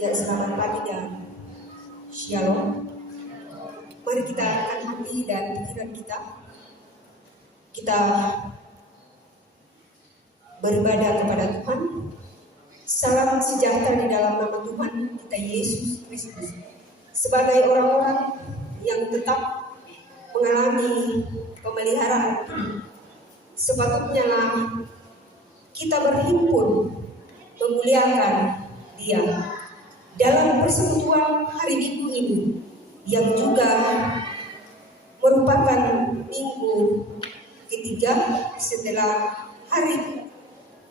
Ya, selamat pagi dan shalom. Mari kita angkat hati dan pikiran kita. Kita beribadah kepada Tuhan. Salam sejahtera di dalam nama Tuhan kita Yesus Kristus. Sebagai orang-orang yang tetap mengalami pemeliharaan, sepatutnya kita berhimpun memuliakan Dia dalam persekutuan hari Minggu ini, yang juga merupakan minggu ketiga setelah hari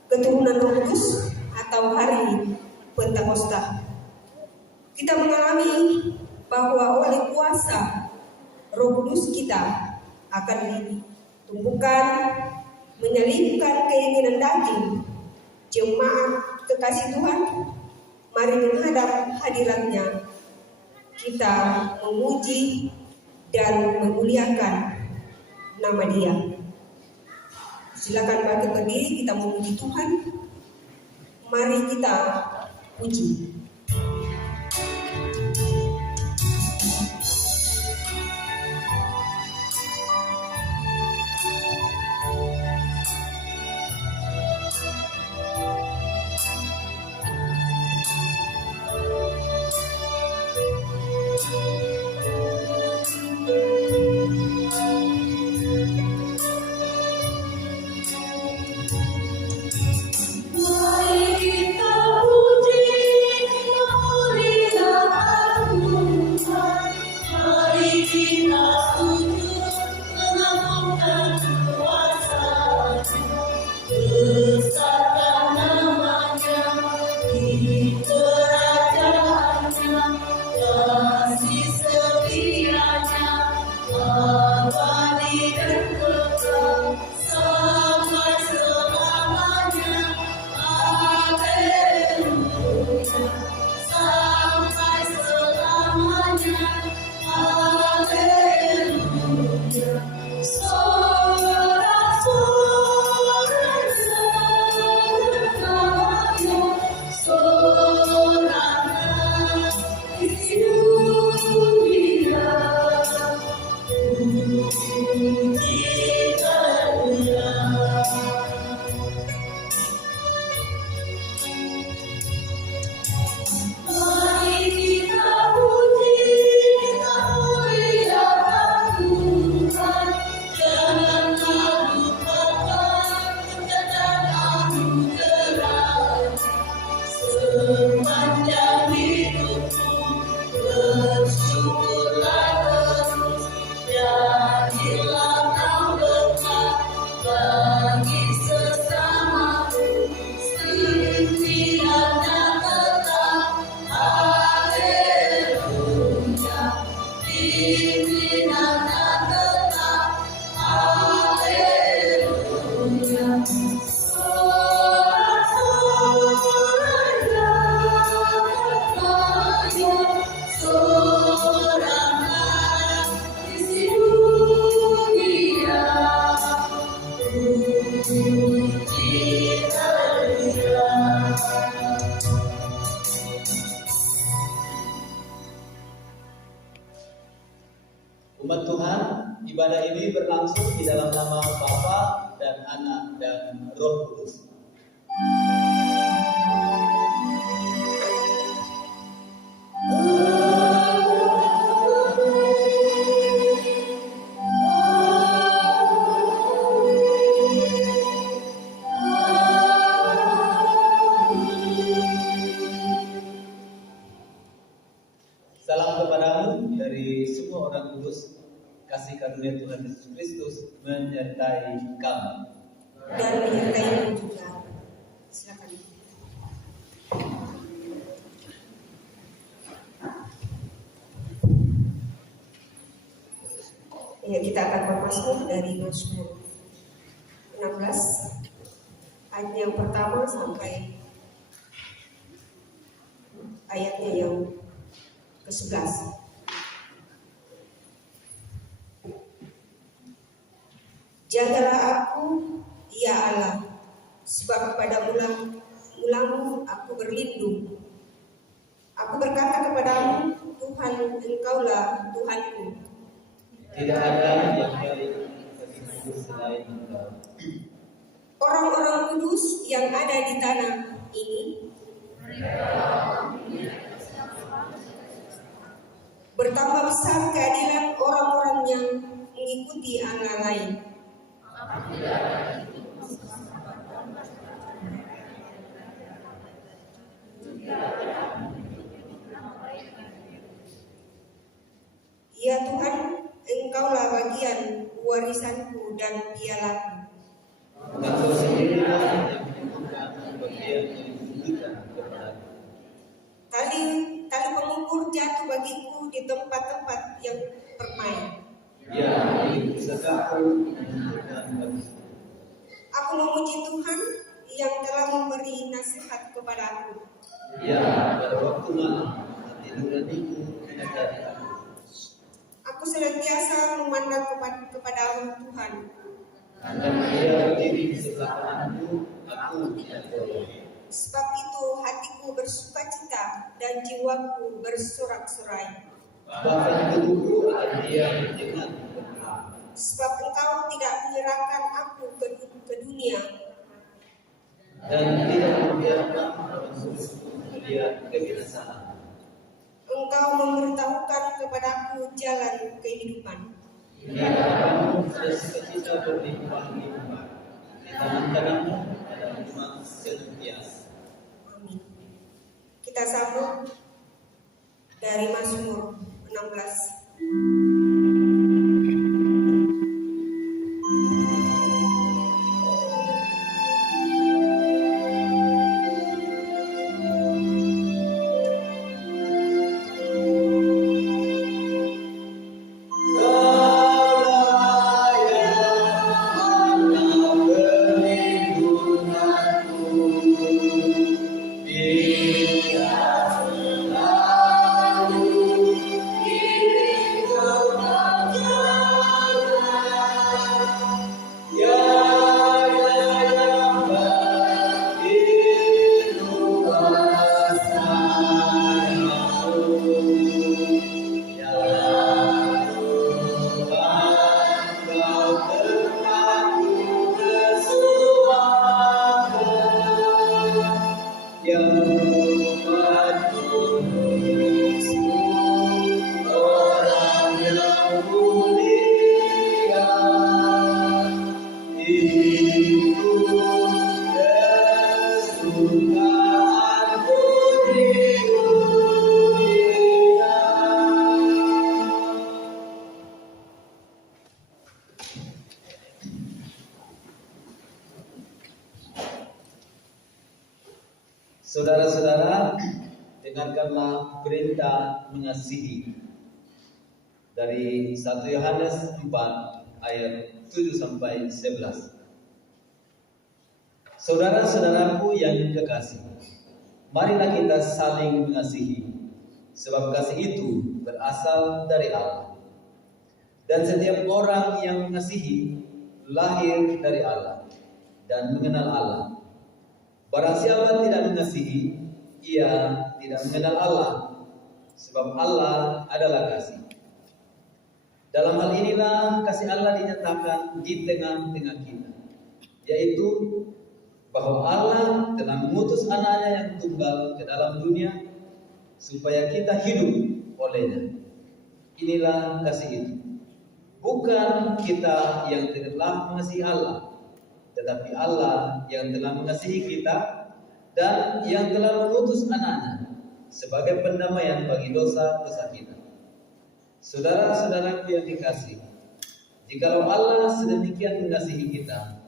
keturunan Roh Kudus atau hari Pentakosta. Kita mengalami bahwa oleh kuasa Roh Kudus kita akan ditumbuhkan, menyelipkan keinginan daging jemaat kekasih Tuhan. Mari menghadap hadiratnya, kita memuji dan memuliakan nama Dia. Silakan bangkit berdiri, kita memuji Tuhan. Mari kita puji. Umat Tuhan, ibadah ini berlangsung di dalam nama Bapa dan Anak dan Roh Kudus. dari semua orang kudus, kasih karunia Tuhan Yesus Kristus menyertai kami dan menyertai juga. Silakan. Ya, kita akan bermasmur dari Mazmur 16 ayat yang pertama sampai ayatnya yang ke-11. Jagalah aku, ya Allah, sebab pada mulamu aku berlindung. Aku berkata kepadamu, Tuhan, Engkaulah Tuhanku. Tidak ada yang baik bagiku selain Engkau. Orang-orang kudus yang ada di tanah ini bertambah besar keadilan orang-orang yang mengikuti Allah lain. Ya Tuhan, Engkaulah bagian warisanku dan pialaku. Engkau sendirilah yang menentukan bagian yang diberikan kepadaku. Tali pengukur jatuh bagiku di tempat-tempat yang permai. Ya, di pusakaku menentukan bagiku. Aku memuji Tuhan yang telah memberi nasihat kepadaku. Ya, pada waktu malam hati nuraniku menyertai aku. Aku senantiasa memandang kepada Tuhan. Dan Dia berdiri di sebelah kananku, aku tidak goyah. Sebab itu hatiku bersukacita dan jiwaku bersorak-sorai. Bahkan tubuhku akan Dia dengan benar. Sebab Engkau tidak menyerahkan aku ke dunia, Dan tidak membiarkan orang musuhku melihat kebinasaan. Engkau memberitahukan kepadaku jalan kehidupan. Di hadapanmu ada sukacita berlimpah-limpah. Di tangan kananmu ada hikmat senantiasa. Amin. Kita sambung dari Mazmur 16. Saudara-saudara, dengarkanlah perintah mengasihi dari 1 Yohanes 4 ayat 7 sampai 11. Saudara-saudaraku yang kekasih, marilah kita saling mengasihi, sebab kasih itu berasal dari Allah. Dan setiap orang yang mengasihi lahir dari Allah dan mengenal Allah. Barang siapa tidak mengasihi, ia tidak mengenal Allah, sebab Allah adalah kasih. Dalam hal inilah kasih Allah dinyatakan di tengah-tengah kita, yaitu bahwa Allah telah mengutus anaknya yang tunggal ke dalam dunia supaya kita hidup olehnya. Inilah kasih itu. Bukan kita yang telah mengasihi Allah, tetapi Allah yang telah mengasihi kita dan yang telah mengutus anaknya sebagai pendamaian bagi dosa-dosa kita. Saudara-saudaraku yang dikasih, jikalau Allah sedemikian mengasihi kita,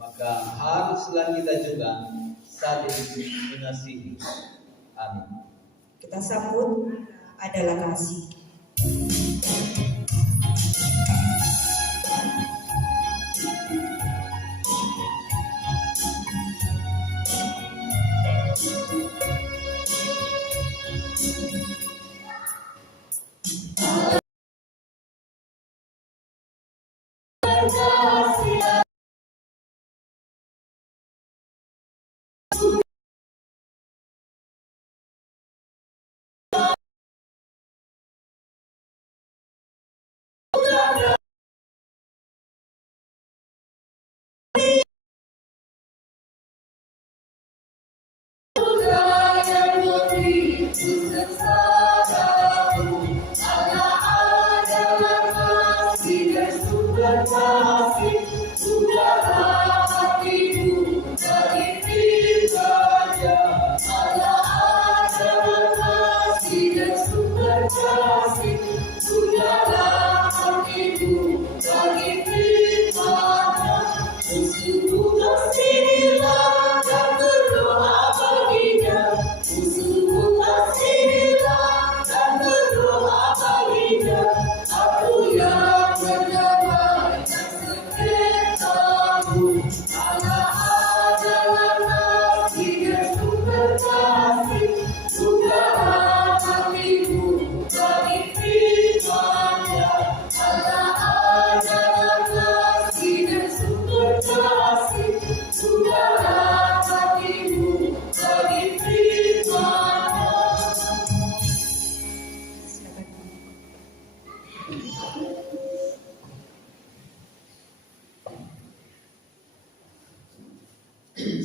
maka haruslah kita juga saling mengasihi. Amin. Kita sambut adalah kasih.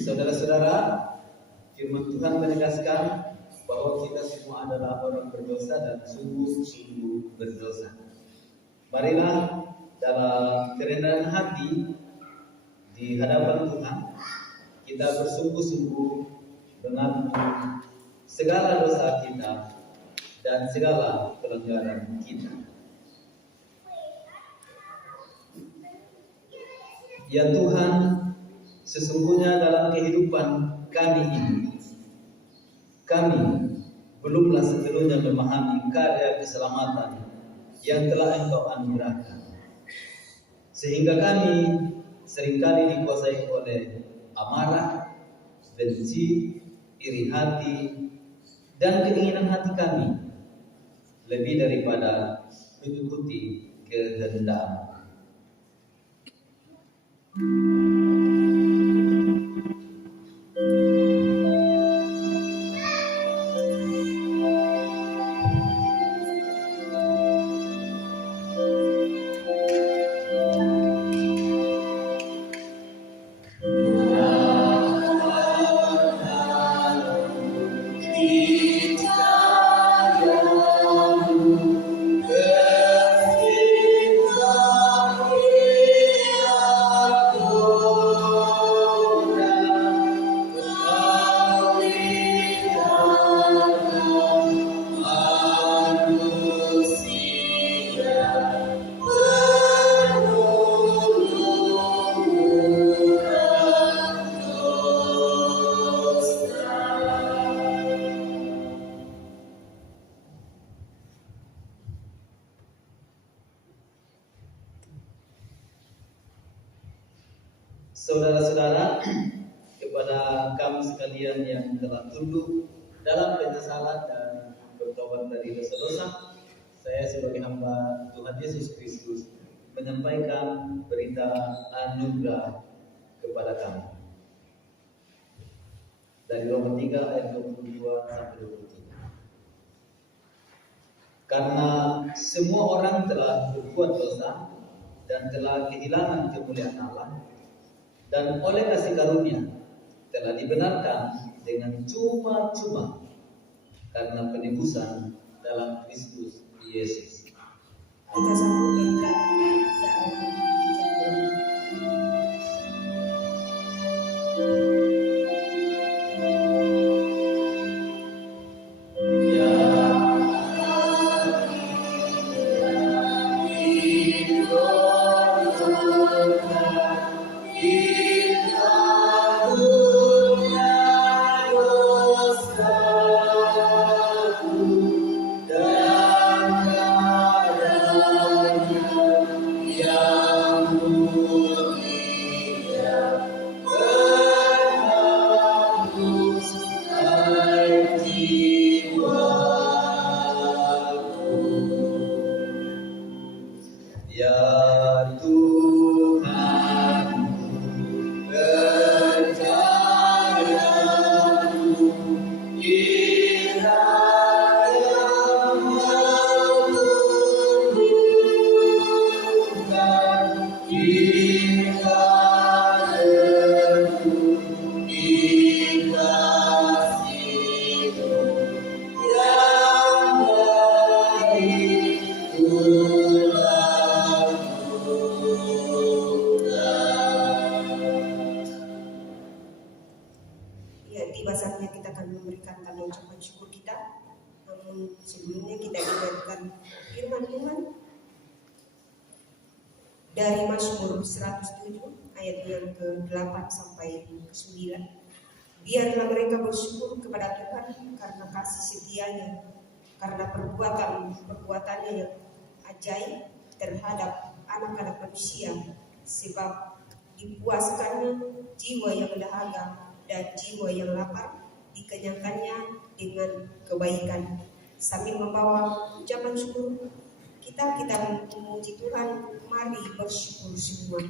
Saudara-saudara, firman Tuhan menegaskan bahwa kita semua adalah orang berdosa dan sungguh-sungguh berdosa. Marilah dalam kerendahan hati di hadapan Tuhan kita bersungguh-sungguh mengaku segala dosa kita dan segala pelanggaran kita. Ya Tuhan, sesungguhnya dalam kehidupan kami ini, kami belumlah sepenuhnya memahami karya keselamatan yang telah Engkau anugerahkan. Sehingga kami seringkali dikuasai oleh amarah, benci, iri hati, dan keinginan hati kami lebih daripada mengikuti kehendak. Saudara-saudara, kepada kami sekalian yang telah tunduk dalam penyesalan dan bertobat dari dosa-dosa, saya sebagai hamba Tuhan Yesus Kristus menyampaikan berita anugerah kepada kami. Dari Roma 3 ayat 22 sampai 23. Karena semua orang telah berbuat dosa dan telah kehilangan kemuliaan Allah, dan oleh kasih karunia telah dibenarkan dengan cuma-cuma karena penebusan dalam Kristus Yesus. Kita sambut Namun sebelumnya kita ingatkan firman-firman dari Mazmur 107 ayat yang ke-8 sampai ke-9. Biarlah mereka bersyukur kepada Tuhan karena kasih setianya, karena perbuatannya yang ajaib terhadap anak-anak manusia, sebab dipuaskannya jiwa yang dahaga dan jiwa yang lapar dikenyangkannya dengan kebaikan. Sambil membawa ucapan syukur, kita memuji Tuhan. Mari bersyukur semua.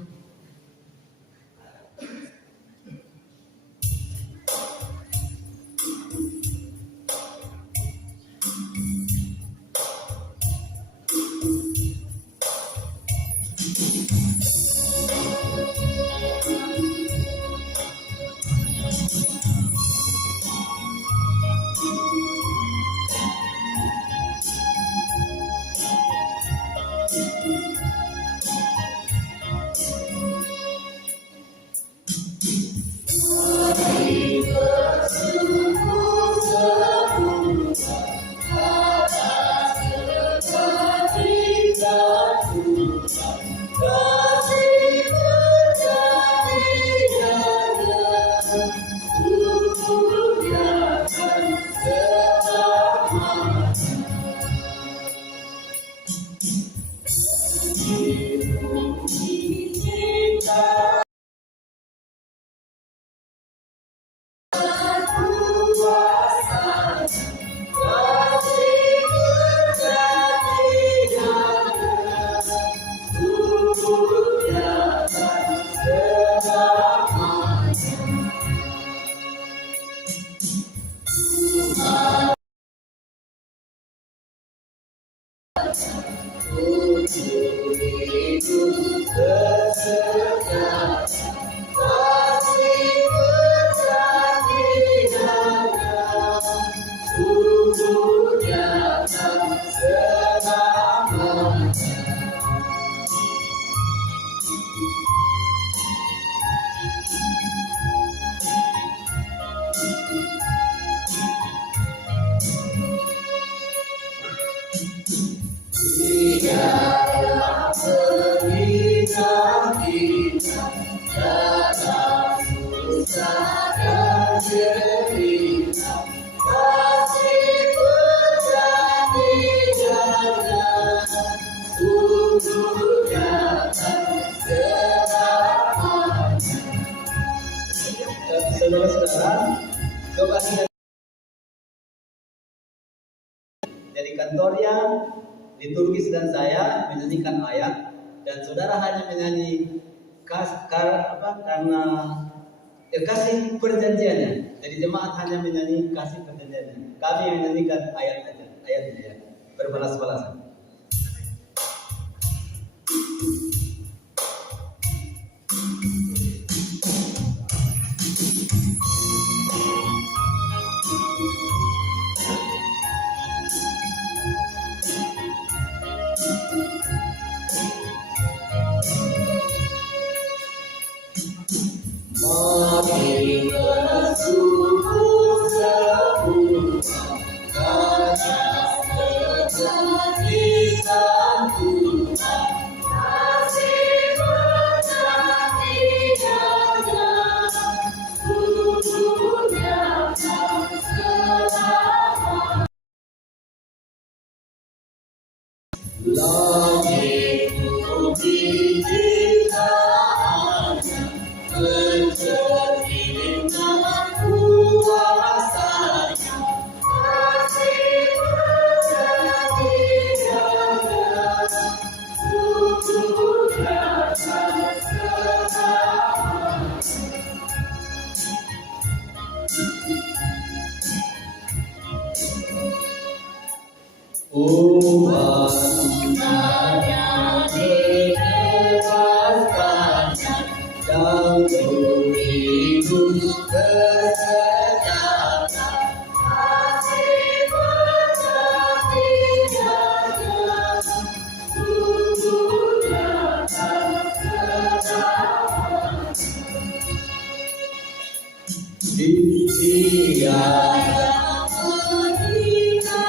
Saudara-saudara, coba kita dari kantornya liturgis dan saya menyanyikan ayat dan saudara hanya menyanyi karena kasih perjanjiannya. Jadi jemaat hanya menyanyi kasih perjanjiannya. Kami menyanyikan ayat aja, ayatnya berbalas-balasan. Mari bersyukur semua atas kebaikan Tuhan, kasih perhatiannya, sungguhnya tak selama. Langit bumi ciptaannya, mencerminkan kuasanya, kasih perhatiannya, sungguhnya tak selama. Umatnya dibebaskannya dan hidup bersejahtera, kasih perhatiannya, sungguhnya tak selama. Dia yang menghina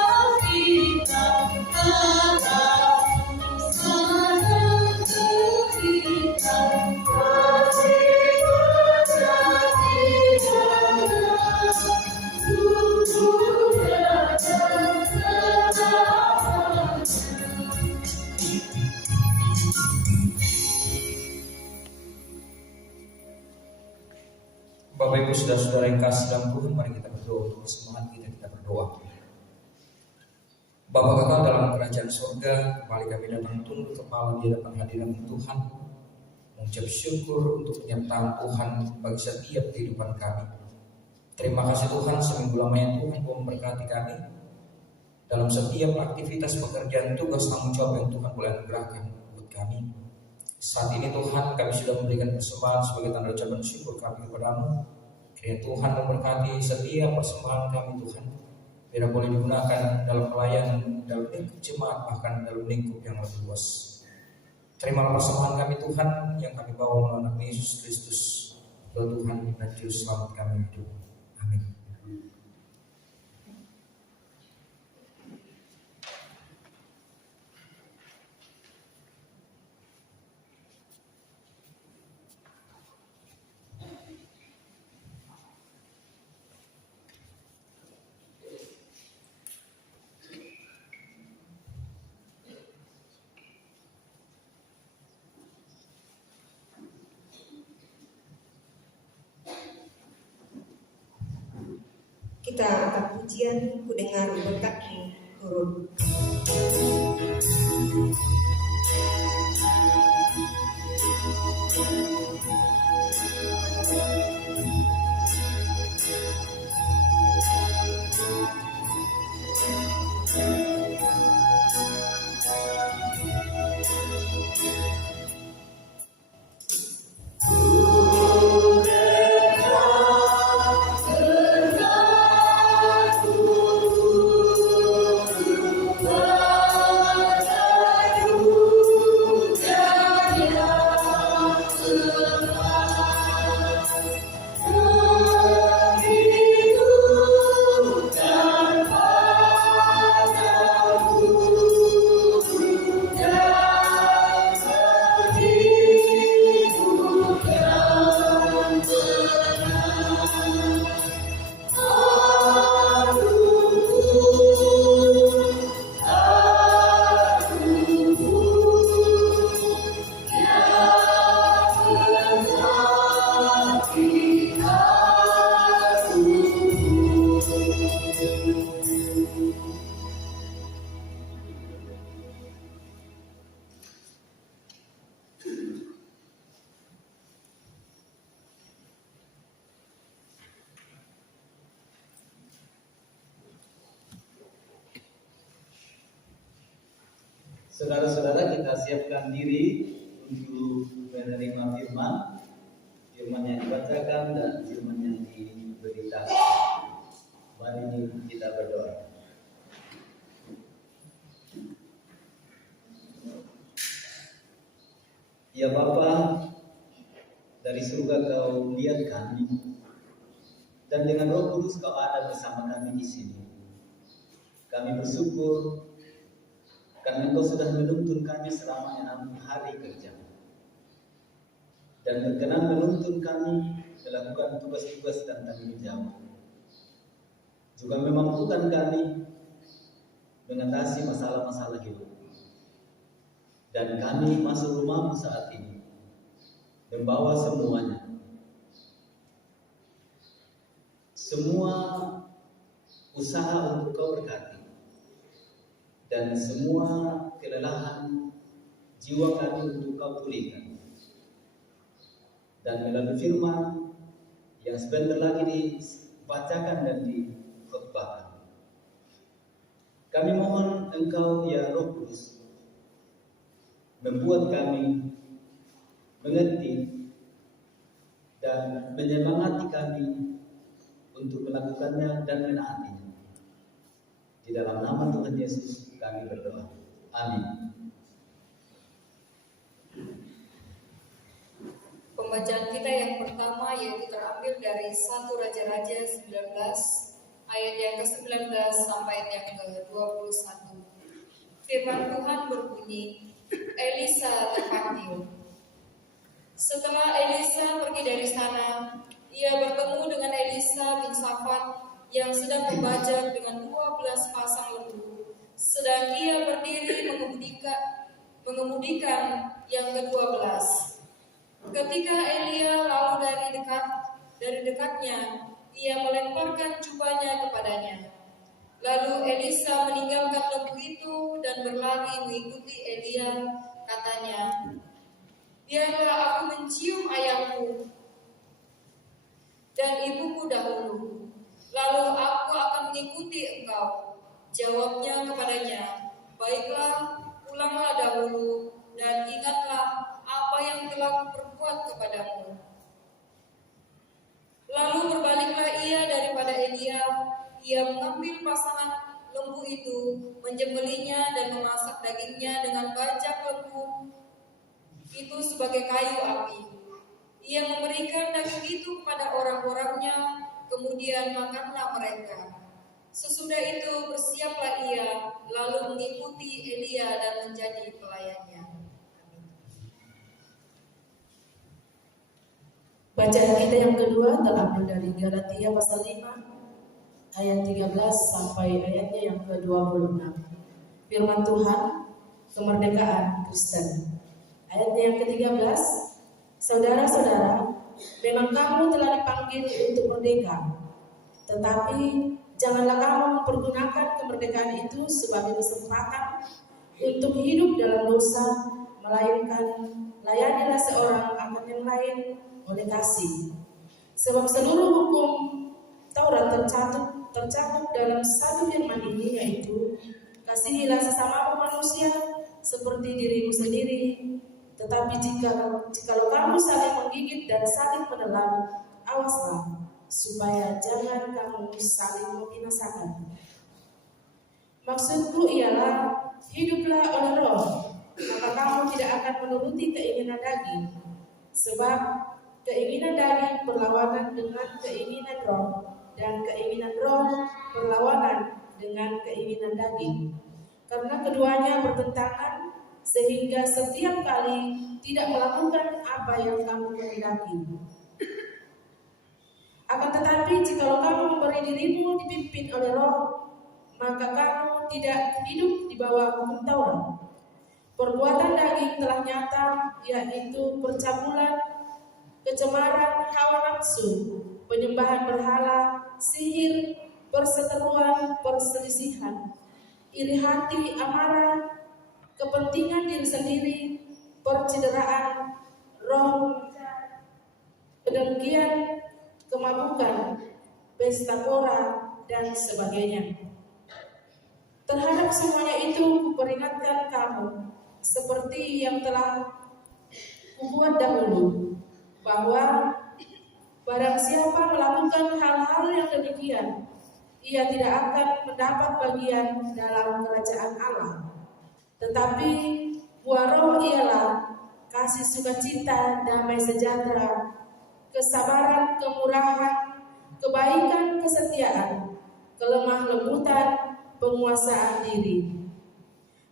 Ibu saudara-saudara yang kasih dalam Tuhan, mari kita berdoa untuk persembahan kita berdoa. Bapa kekal dalam kerajaan surga, kembali kami datang tunduk kepala di hadapan hadirat Tuhan, mengucap syukur untuk penyertaan Tuhan bagi setiap kehidupan kami. Terima kasih Tuhan, seminggu lamanya Tuhan memberkati kami dalam setiap aktivitas pekerjaan tugas tanggung jawab yang Tuhan boleh anugerahkan buat kami. Saat ini Tuhan, kami sudah memberikan persembahan sebagai tanda ucapan syukur kami kepadamu. Kiranya Tuhan memberkati setiap persembahan kami Tuhan, biar boleh digunakan dalam pelayanan, dalam lingkup jemaat, bahkan dalam lingkup yang lebih luas. Terimalah persembahan kami Tuhan yang kami bawa melalui nama Yesus Kristus, Tuhan dan Juru Selamat kami hidup. Amin. Kita angkat pujian, ku dengar berkat-Mu turun. Saudara-saudara, kita siapkan diri untuk menerima firman yang dibacakan dan firman yang diberitakan. Mari kita berdoa. Ya Bapa, dari surga Kau lihat kami, dan dengan Roh Kudus Kau ada bersama kami di sini. Kami bersyukur karena Engkau sudah menuntun kami selama 6 hari kerja, dan berkenan menuntun kami melakukan tugas-tugas dan tanggung jawab. Juga memampukan kami mengatasi masalah-masalah hidup. Dan kami masuk rumahmu saat ini, membawa semuanya. Semua usaha untuk Kau berkati, dan semua kelelahan jiwa kami untuk Kau pulihkan. Dan melalui firman yang sebentar lagi dibacakan dan dikhotbahkan, kami mohon Engkau ya Roh Kudus membuat kami mengerti dan menyemangati kami untuk melakukannya dan menaatinya. Di dalam nama Tuhan Yesus kami berdoa. Amin. Pembacaan kita yang pertama yaitu terambil dari 1 Raja-Raja 19 ayat yang ke-19 sampai yang ke-21. Firman Tuhan berbunyi, Elisa terpanggil. Setelah Elisa pergi dari sana, ia bertemu dengan Elisa bin Safat yang sedang membajak dengan 12 pasang lembu, sedang ia berdiri mengemudikan yang ke-12. Ketika Elia lalu dari dekat Dari dekatnya, ia melemparkan jubahnya kepadanya. Lalu Elisa meninggalkan lembu itu dan berlari mengikuti Elia. Katanya, biarlah aku mencium ayahku dan ibuku dahulu, lalu aku akan mengikuti engkau. Jawabnya kepadanya, baiklah, pulanglah dahulu dan ingatlah apa yang telah kuperbuat kepadamu. Lalu berbaliklah ia daripada Elia. Ia mengambil pasangan lembu itu, menjembelinya dan memasak dagingnya dengan bajak lembu itu sebagai kayu api. Ia memberikan daging itu kepada orang-orangnya, kemudian makanlah mereka. Sesudah itu bersiaplah ia, lalu mengikuti Elia dan menjadi pelayannya. Bacaan kita yang kedua terambil dari Galatia pasal 5 ayat 13 sampai ayatnya yang ke-26. Firman Tuhan, kemerdekaan Kristen. Ayatnya yang ke-13, saudara-saudara, memang kamu telah dipanggil untuk merdeka, tetapi janganlah kamu mempergunakan kemerdekaan itu sebagai kesempatan untuk hidup dalam dosa, melainkan layanilah seorang akan yang lain oleh kasih. Sebab seluruh hukum Taurat tercakup dalam satu firman ini, yaitu kasihilah sesamamu manusia seperti dirimu sendiri. Tetapi jikalau kamu saling menggigit dan saling menelan, awaslah supaya jangan kamu saling membinasakan. Maksudku ialah hiduplah oleh Roh, maka kamu tidak akan menuruti keinginan daging. Sebab keinginan daging berlawanan dengan keinginan Roh, dan keinginan Roh berlawanan dengan keinginan daging. Karena keduanya bertentangan, sehingga setiap kali tidak melakukan apa yang kamu kehendaki. Akan tetapi jikalau kamu memberi dirimu dipimpin oleh Roh, maka kamu tidak hidup di bawah hukum Taurat. Perbuatan daging telah nyata, yaitu percabulan, kecemaran hawa nafsu, penyembahan berhala, sihir, perseteruan, perselisihan, iri hati, amarah, kepentingan diri sendiri, percideraan, roh, kedengkian, kemabukan, pesta pora, dan sebagainya. Terhadap semuanya itu kuperingatkan kamu, seperti yang telah kubuat dahulu, bahwa barang siapa melakukan hal-hal yang demikian, ia tidak akan mendapat bagian dalam kerajaan Allah. Tetapi buah Roh ialah kasih sukacita, damai sejahtera, kesabaran, kemurahan, kebaikan, kesetiaan, kelemah lembutan, penguasaan diri.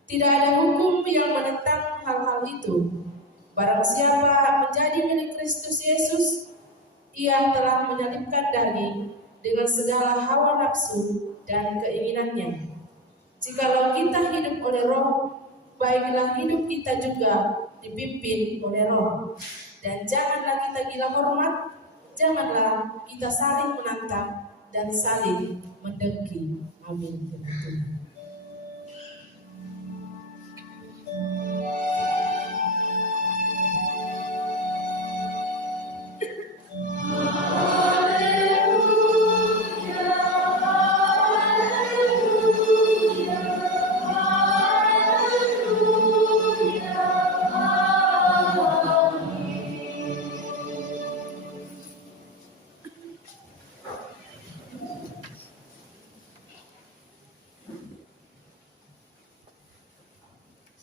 Tidak ada hukum yang menentang hal-hal itu. Barang siapa menjadi milik Kristus Yesus, ia telah menyalibkan daging dengan segala hawa nafsu dan keinginannya. Jikalau kita hidup oleh Roh, baiklah hidup kita juga dipimpin oleh Roh. Dan janganlah kita gila hormat, janganlah kita saling menantang dan saling mendengki. Amin.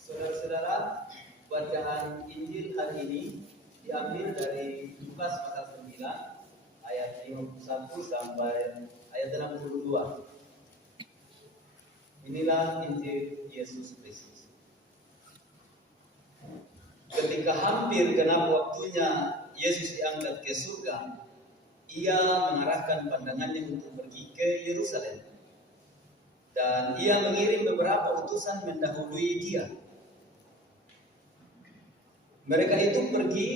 Saudara-saudara, bacaan Injil hari ini diambil dari Lukas pasal 9 ayat 51 sampai ayat 62. Inilah Injil Yesus Kristus. Ketika hampir genap waktunya Yesus diangkat ke surga, ia mengarahkan pandangannya untuk pergi ke Yerusalem. Dan ia mengirim beberapa utusan mendahului dia. Mereka itu pergi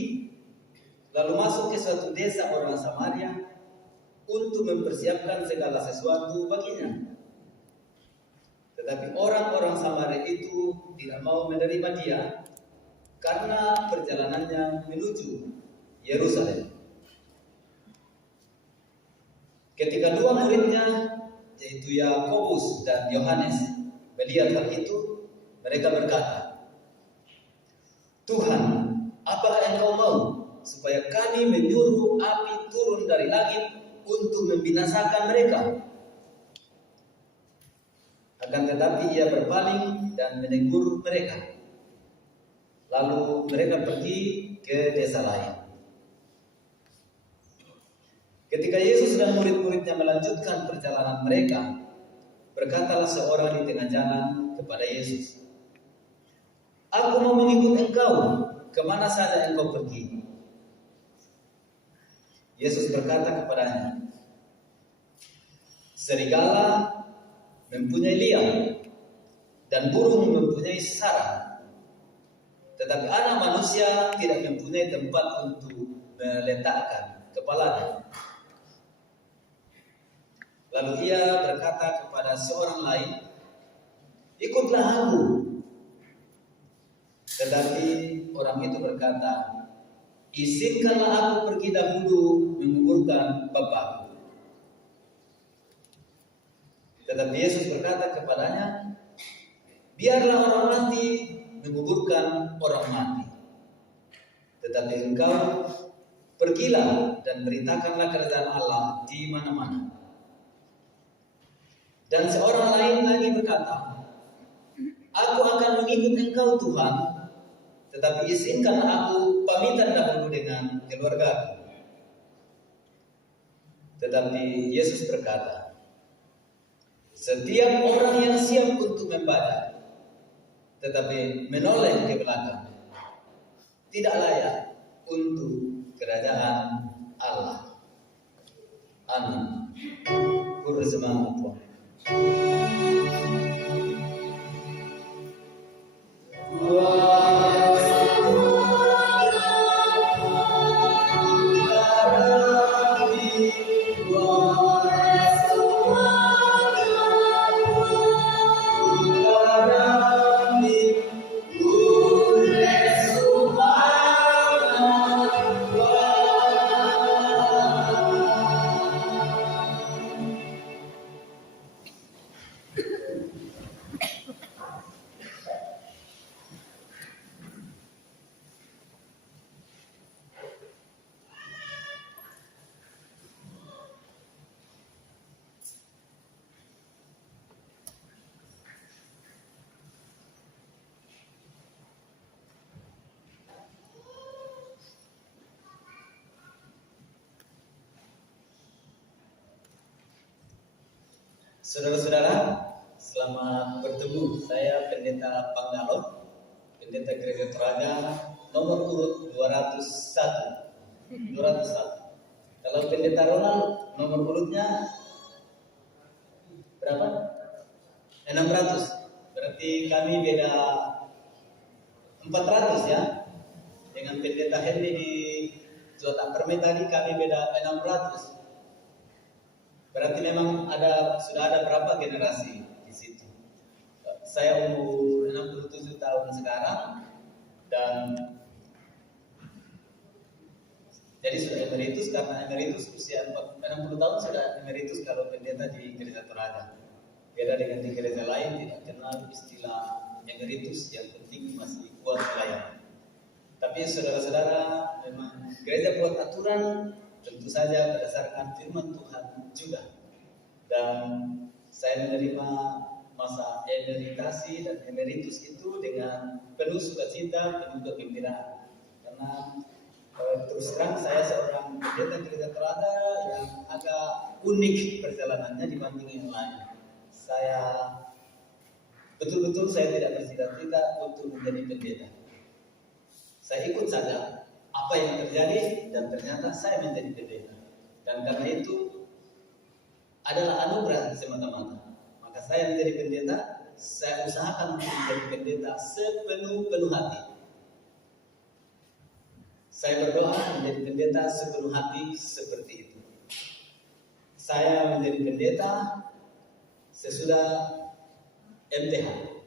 lalu masuk ke suatu desa orang Samaria untuk mempersiapkan segala sesuatu baginya. Tetapi orang-orang Samaria itu tidak mau menerima dia karena perjalanannya menuju Yerusalem. Ketika dua muridnya, yaitu Yakobus dan Yohanes, melihat hal itu, mereka berkata, "Tuhan, apakah Engkau mau supaya kami menyuruh api turun dari langit untuk membinasakan mereka?" Akan tetapi ia berpaling dan menegur mereka. Lalu mereka pergi ke desa lain. Ketika Yesus dan murid-muridnya melanjutkan perjalanan mereka, berkatalah seorang di tengah jalan kepada Yesus, "Aku mau mengikut Engkau, kemana saja Engkau pergi." Yesus berkata kepadanya, "Serigala mempunyai liang dan burung mempunyai sarang, tetapi Anak Manusia tidak mempunyai tempat untuk meletakkan kepalanya." Lalu ia berkata kepada seorang lain, "Ikutlah aku." Tetapi orang itu berkata, "Izinkanlah aku pergi dahulu menguburkan Bapa." Tetapi Yesus berkata kepadanya, "Biarlah orang mati menguburkan orang mati. Tetapi engkau pergilah dan beritakanlah kerajaan Allah di mana-mana." Dan seorang lain lagi berkata, "Aku akan mengikut Engkau Tuhan, tetapi izinkanlah aku pamitan dahulu dengan keluarga." Tetapi Yesus berkata, "Setiap orang yang siap untuk membaca, tetapi menoleh ke belakang, tidak layak untuk kerajaan Allah." Amin. Bersemangat Tuhan. Saudara-saudara, selamat bertemu. Saya Pendeta Panggalon, Pendeta Gereja Toraja, nomor urut 201. Kalau Pendeta Ronald, nomor urutnya berapa? 600. Berarti kami beda 400 ya. Dengan Pendeta Henry di Jota Perme tadi kami beda 600. Berarti memang sudah ada berapa generasi di situ. Saya umur 67 tahun sekarang dan jadi sudah emeritus, karena emeritus usia 60 tahun sudah emeritus kalau pendeta di Gereja Toraja. Beda dengan di gereja lain tidak kenal istilah emeritus, yang penting masih kuat melayani. Tapi saudara-saudara, memang gereja buat aturan tentu saja berdasarkan firman Tuhan juga. Dan saya menerima masa emeritasi dan emeritus itu dengan penuh sukacita, penuh kegembiraan. Karena terus terang saya seorang pendeta Gereja Toraja yang agak unik perjalanannya dibanding yang lain. Betul-betul saya tidak bercita-cita untuk menjadi pendeta. Saya ikut saja apa yang terjadi dan ternyata saya menjadi pendeta. Dan karena itu adalah anugerah semata-mata. Maka saya menjadi pendeta, saya usahakan untuk menjadi pendeta sepenuh hati. Saya berdoa menjadi pendeta sepenuh hati seperti itu. Saya menjadi pendeta sesudah MTH.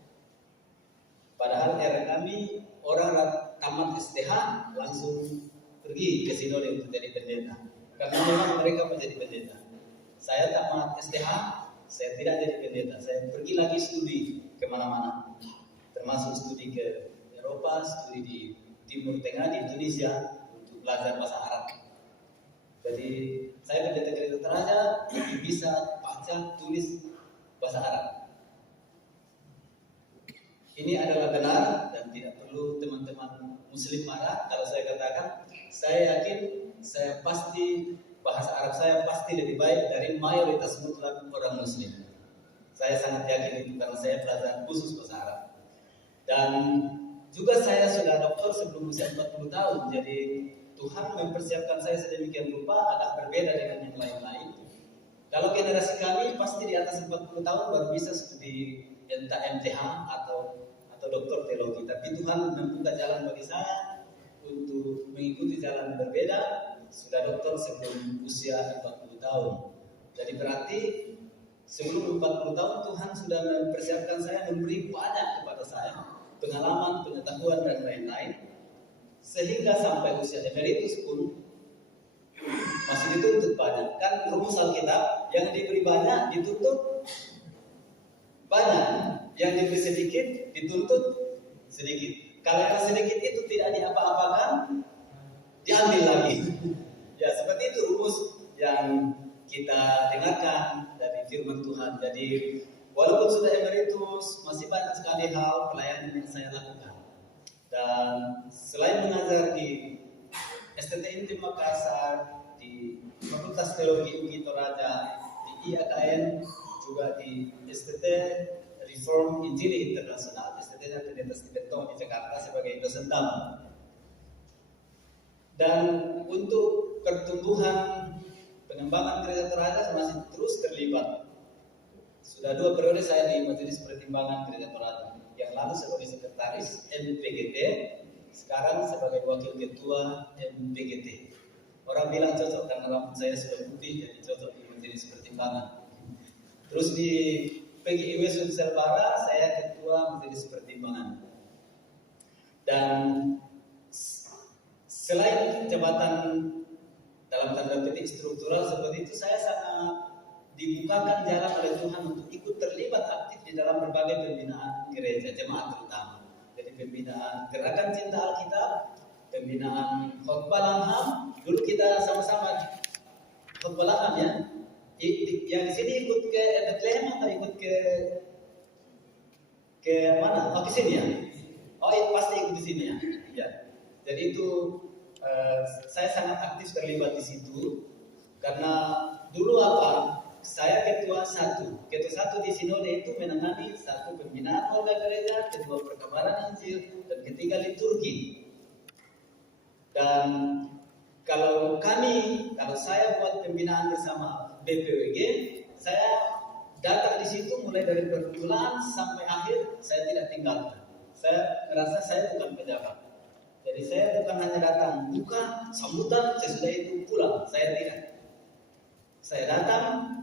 Padahal era kami orang tamat STH langsung pergi ke sinode untuk jadi pendeta. Karena memang mereka menjadi pendeta. Saya tamat STH, saya tidak jadi pendeta. Saya pergi lagi studi kemana-mana, termasuk studi ke Eropa, studi di Timur Tengah, di Indonesia untuk belajar bahasa Arab. Jadi saya pendeta gereja Toraja bisa baca tulis bahasa Arab. Ini adalah benar dan tidak perlu teman-teman Muslim marah kalau saya katakan. Saya yakin, saya pasti bahasa Arab saya pasti lebih baik dari mayoritas mutlak orang Muslim. Saya sangat yakin itu karena saya belajar khusus bahasa Arab. Dan juga saya sudah doktor sebelum usia 40 tahun. Jadi Tuhan mempersiapkan saya sedemikian rupa agak berbeda dengan yang lain-lain. Kalau generasi kami pasti di atas 40 tahun baru bisa studi entah MTH atau doktor teologi. Tapi Tuhan membuka jalan bagi saya untuk mengikuti jalan berbeda. Sudah doktor sebelum usia 40 tahun. Jadi berarti sebelum 40 tahun Tuhan sudah mempersiapkan saya, memberi banyak kepada saya, pengalaman, pengetahuan dan lain-lain. Sehingga sampai usia emeritus pun masih dituntut banyak. Kan rumus Alkitab, yang diberi banyak dituntut banyak, yang diberi sedikit dituntut sedikit. Kalau yang sedikit itu tidak diapa-apakan, diambil lagi. Ya seperti itu rumus yang kita dengarkan dari firman Tuhan. Jadi walaupun sudah emeritus, masih banyak sekali hal pelayanan yang saya lakukan. Dan selain mengajar di STT Inti Makassar, di Fakultas Teologi UGI Toraja, di IAKN, juga di STT Reform Injili Internasional, STT-nya Pendeta Stephen Tong di Jakarta sebagai dosen tamu. Dan untuk pertumbuhan pengembangan gereja Toraja masih terus terlibat. Sudah 2 periode saya di Majelis Pertimbangan Gereja Toraja. Yang lalu sebagai sekretaris MPGT, sekarang sebagai wakil ketua MPGT. Orang bilang cocok karena rambut saya sudah putih, jadi cocok di Majelis Pertimbangan. Terus di PGIW Sulsel Bara, saya ketua Majelis Pertimbangan. Dan selain jabatan dalam tanda petik struktural seperti itu, saya sangat dibukakan jalan oleh Tuhan untuk ikut terlibat aktif di dalam berbagai pembinaan gereja, jemaat terutama. Jadi pembinaan Gerakan Cinta Alkitab, pembinaan Khotbah Lamham. Dulu kita sama-sama Khotbah Lamham ya. Yang di sini ikut ke Bethlehem atau ikut ke mana? Oh ke sini ya. Oh pasti ikut di sini ya. Ya. Jadi itu saya sangat aktif terlibat di situ karena dulu saya ketua satu di sinode itu menangani satu pembinaan oleh gereja, kedua perkabaran Injil, dan ketiga liturgi. Dan kalau saya buat pembinaan bersama BPWG, saya datang di situ mulai dari permulaan sampai akhir, saya tidak tinggalkan. Saya merasa saya bukan pejabat. Jadi saya bukan hanya datang buka sambutan sesudah itu pulang, saya tidak. Saya datang,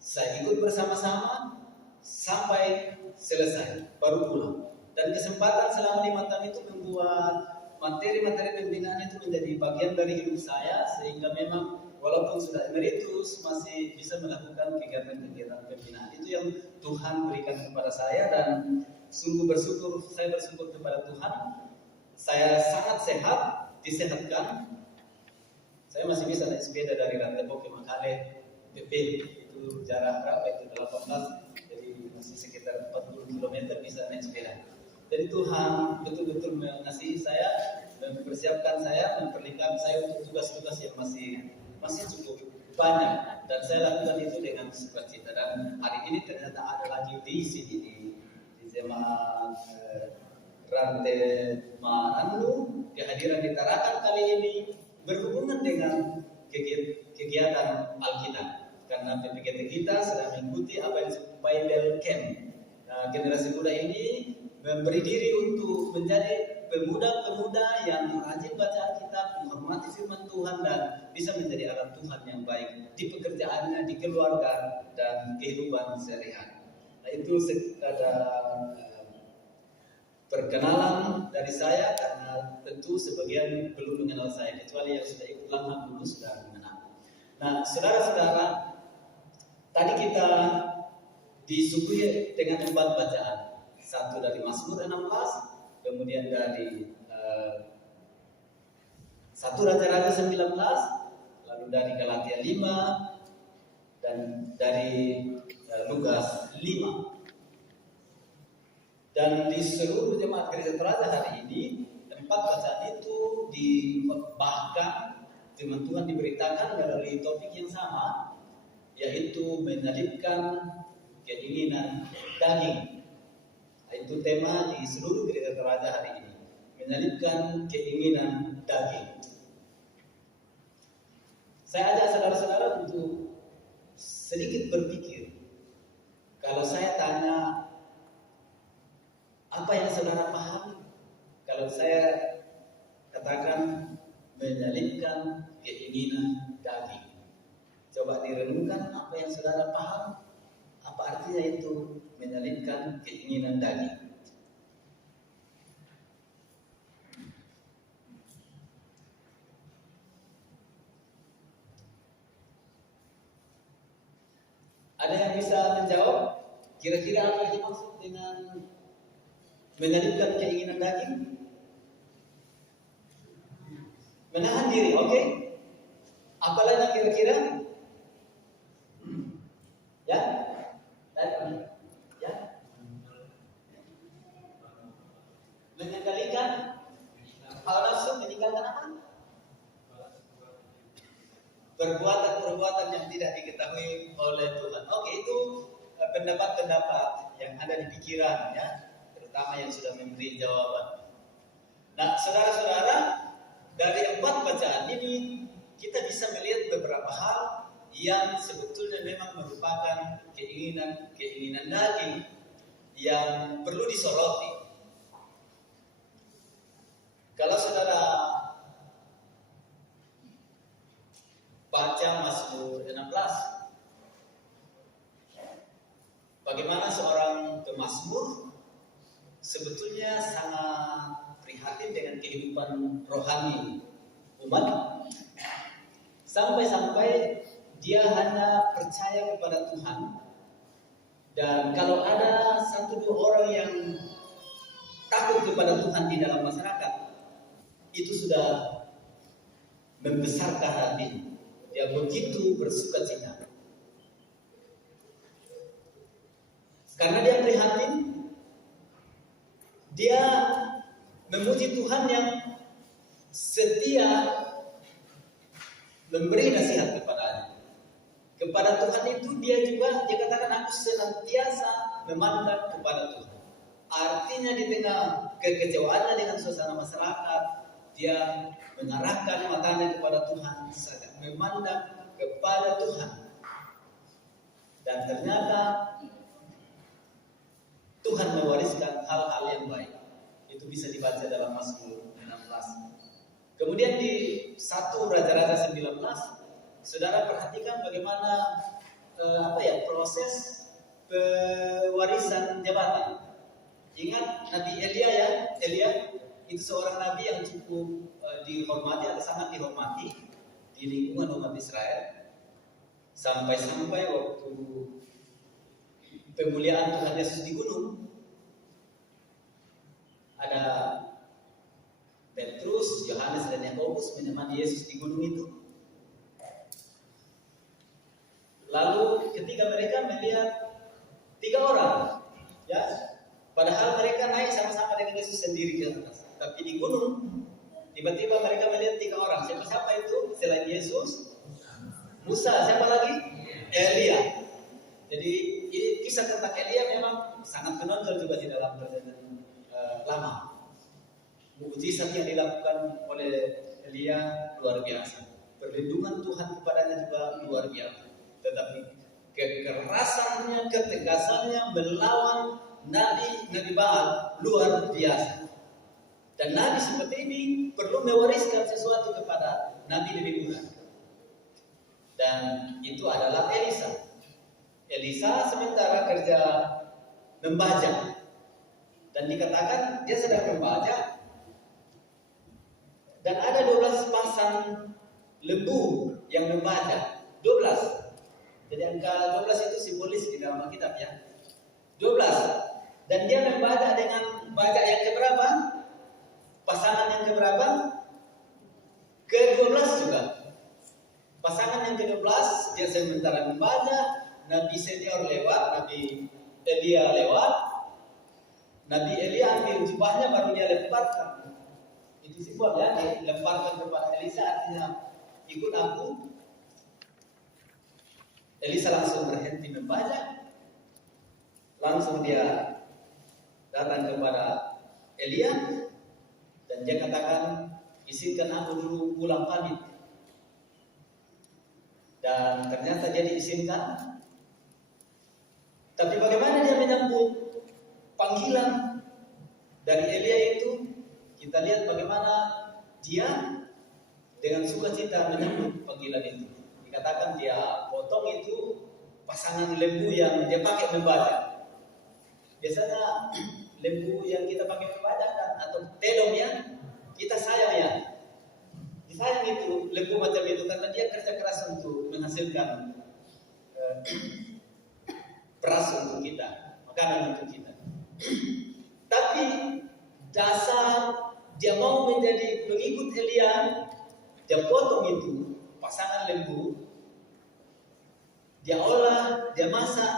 saya ikut bersama-sama sampai selesai, baru pulang. Dan kesempatan selama 5 tahun itu membuat materi-materi pembinaan itu menjadi bagian dari hidup saya, sehingga memang walaupun sudah emeritus masih bisa melakukan kegiatan-kegiatan pembinaan. Itu yang Tuhan berikan kepada saya dan saya bersyukur kepada Tuhan. Saya sangat sehat, disehatkan. Saya masih bisa naik sepeda dari Rantebo ke Makale, PP. Itu jarak berapa itu? 18, jadi masih sekitar 40 km bisa naik sepeda. Jadi Tuhan betul-betul mengasihi saya, mempersiapkan saya, memperlengkapi saya untuk tugas-tugas yang masih cukup banyak. Dan saya lakukan itu dengan sukacita. Dan hari ini ternyata ada lagi di sini di jemaat Rantai Marandu, kehadiran di Tarakan kali ini berhubungan dengan kegiatan Alkitab. Karena PPGT kita sedang mengikuti apa yang disebut Bible Camp. Nah, generasi muda ini memberi diri untuk menjadi pemuda-pemuda yang rajin baca Alkitab, menghormati firman Tuhan dan bisa menjadi alat Tuhan yang baik di pekerjaannya, di keluarga dan kehidupan sehari-hari. Nah, itu ada perkenalan dari saya, karena tentu sebagian belum mengenal saya, kecuali yang sudah ikut lama dulu sudah mengenal. Nah, saudara-saudara, tadi kita disuguhi dengan 4 bacaan. Satu dari Mazmur 16, kemudian dari 1 Raja-Raja 19, lalu dari Galatia 5, dan dari Lukas 5. Dan di seluruh jemaat gereja Teraza hari ini, 4 bacaan itu bahkan firman Tuhan diberitakan melalui topik yang sama, yaitu menyalibkan keinginan daging. Itu tema di seluruh gereja Teraza hari ini, menyalibkan keinginan daging. Saya ajak saudara-saudara untuk sedikit berpikir. Kalau saya tanya, apa yang saudara pahami? Kalau saya katakan menyalibkan keinginan daging, coba direnungkan apa yang saudara paham. Apa artinya itu menyalibkan keinginan daging? Ada yang bisa menjawab? Kira-kira apa yang dimaksud dengan menyalibkan keinginan daging? Menahan diri, oke? Apalagi kira-kira? Ya? Ya? Mengendalikan hawa nafsu, meninggalkan apa? Perbuatan-perbuatan yang tidak diketahui oleh Tuhan. Oke, itu pendapat-pendapat yang ada di pikiran, ya, terutama yang sudah memberi jawaban. Nah, saudara-saudara, dari 4 bacaan ini kita bisa melihat beberapa hal yang sebetulnya memang merupakan keinginan daging yang perlu disoroti. Kalau saudara baca Mazmur 16, bagaimana seorang pemazmur sebetulnya sangat prihatin dengan kehidupan rohani umat, sampai-sampai dia hanya percaya kepada Tuhan. Dan kalau ada 1-2 orang yang takut kepada Tuhan di dalam masyarakat, itu sudah membesarkan hati. Dia begitu bersukacita karena dia prihatin. Dia memuji Tuhan yang setia memberi nasihat kepada Tuhan itu. Dia katakan, aku senantiasa memandang kepada Tuhan. Artinya di tengah kekecewaannya dengan suasana masyarakat, dia mengarahkan matanya kepada Tuhan, memandang kepada Tuhan. Dan ternyata Tuhan mewariskan hal-hal yang baik. Itu bisa dibaca dalam Mazmur 16. Kemudian di 1 Raja-Raja 19, saudara perhatikan bagaimana proses pewarisan jabatan. Ingat Nabi Elia, ya, Elia itu seorang nabi yang cukup dihormati atau sangat dihormati di lingkungan umat Israel. Sampai-sampai waktu pemuliaan Tuhan Yesus di gunung, ada Petrus, Yohanes dan Yakobus menemani Yesus di gunung itu. Lalu ketika mereka melihat 3 orang, ya, padahal mereka naik sama-sama dengan Yesus sendiri ke atas, tapi di gunung tiba-tiba mereka melihat 3 orang. Siapa itu selain Yesus? Musa. Siapa lagi? Elia. Jadi ini kisah tentang Elia memang sangat menonjol juga di dalam Perjanjian Lama. Mukjizat yang dilakukan oleh Elia luar biasa. Perlindungan Tuhan kepadanya juga luar biasa. Tetapi kekerasannya, ketegasannya melawan Nabi Baal luar biasa. Dan nabi seperti ini perlu mewariskan sesuatu kepada nabi lebih muda. Dan itu adalah Elisa. Elisa sementara kerja membajak. Dan dikatakan dia sedang membajak. Dan ada 12 pasang lembu yang membajak. 12. Jadi angka 12 itu simbolis di dalam Alkitab ya. 12. Dan dia membajak dengan bajak yang keberapa? Pasangan yang keberapa? Ke-12 juga. Pasangan yang ke-12 dia sementara membajak, Nabi senior lewat, Nabi Elia lewat. Nabi Elia ambil jubahnya baru dia lemparkan. Itu simbol ya, dia lemparkan kepada Elisa, artinya ikut aku. Elisa langsung berhenti membaca. Langsung dia datang kepada Elia dan dia katakan, izinkan aku dulu pulang pamit. Dan ternyata dia diizinkan. Tapi bagaimana dia menyambut panggilan dari Elia itu? Kita lihat bagaimana dia dengan sukacita menyambut panggilan itu. Dikatakan dia potong itu pasangan lembu yang dia pakai membaca. Biasanya lembu yang kita pakai membaca atau telom ya, kita sayang ya. Disayang itu lembu macam itu karena dia kerja keras untuk menghasilkan beras untuk kita, makanan untuk kita. Tapi dasar dia mau menjadi pengikut Elia, dia potong itu pasangan lembu, dia olah, dia masak,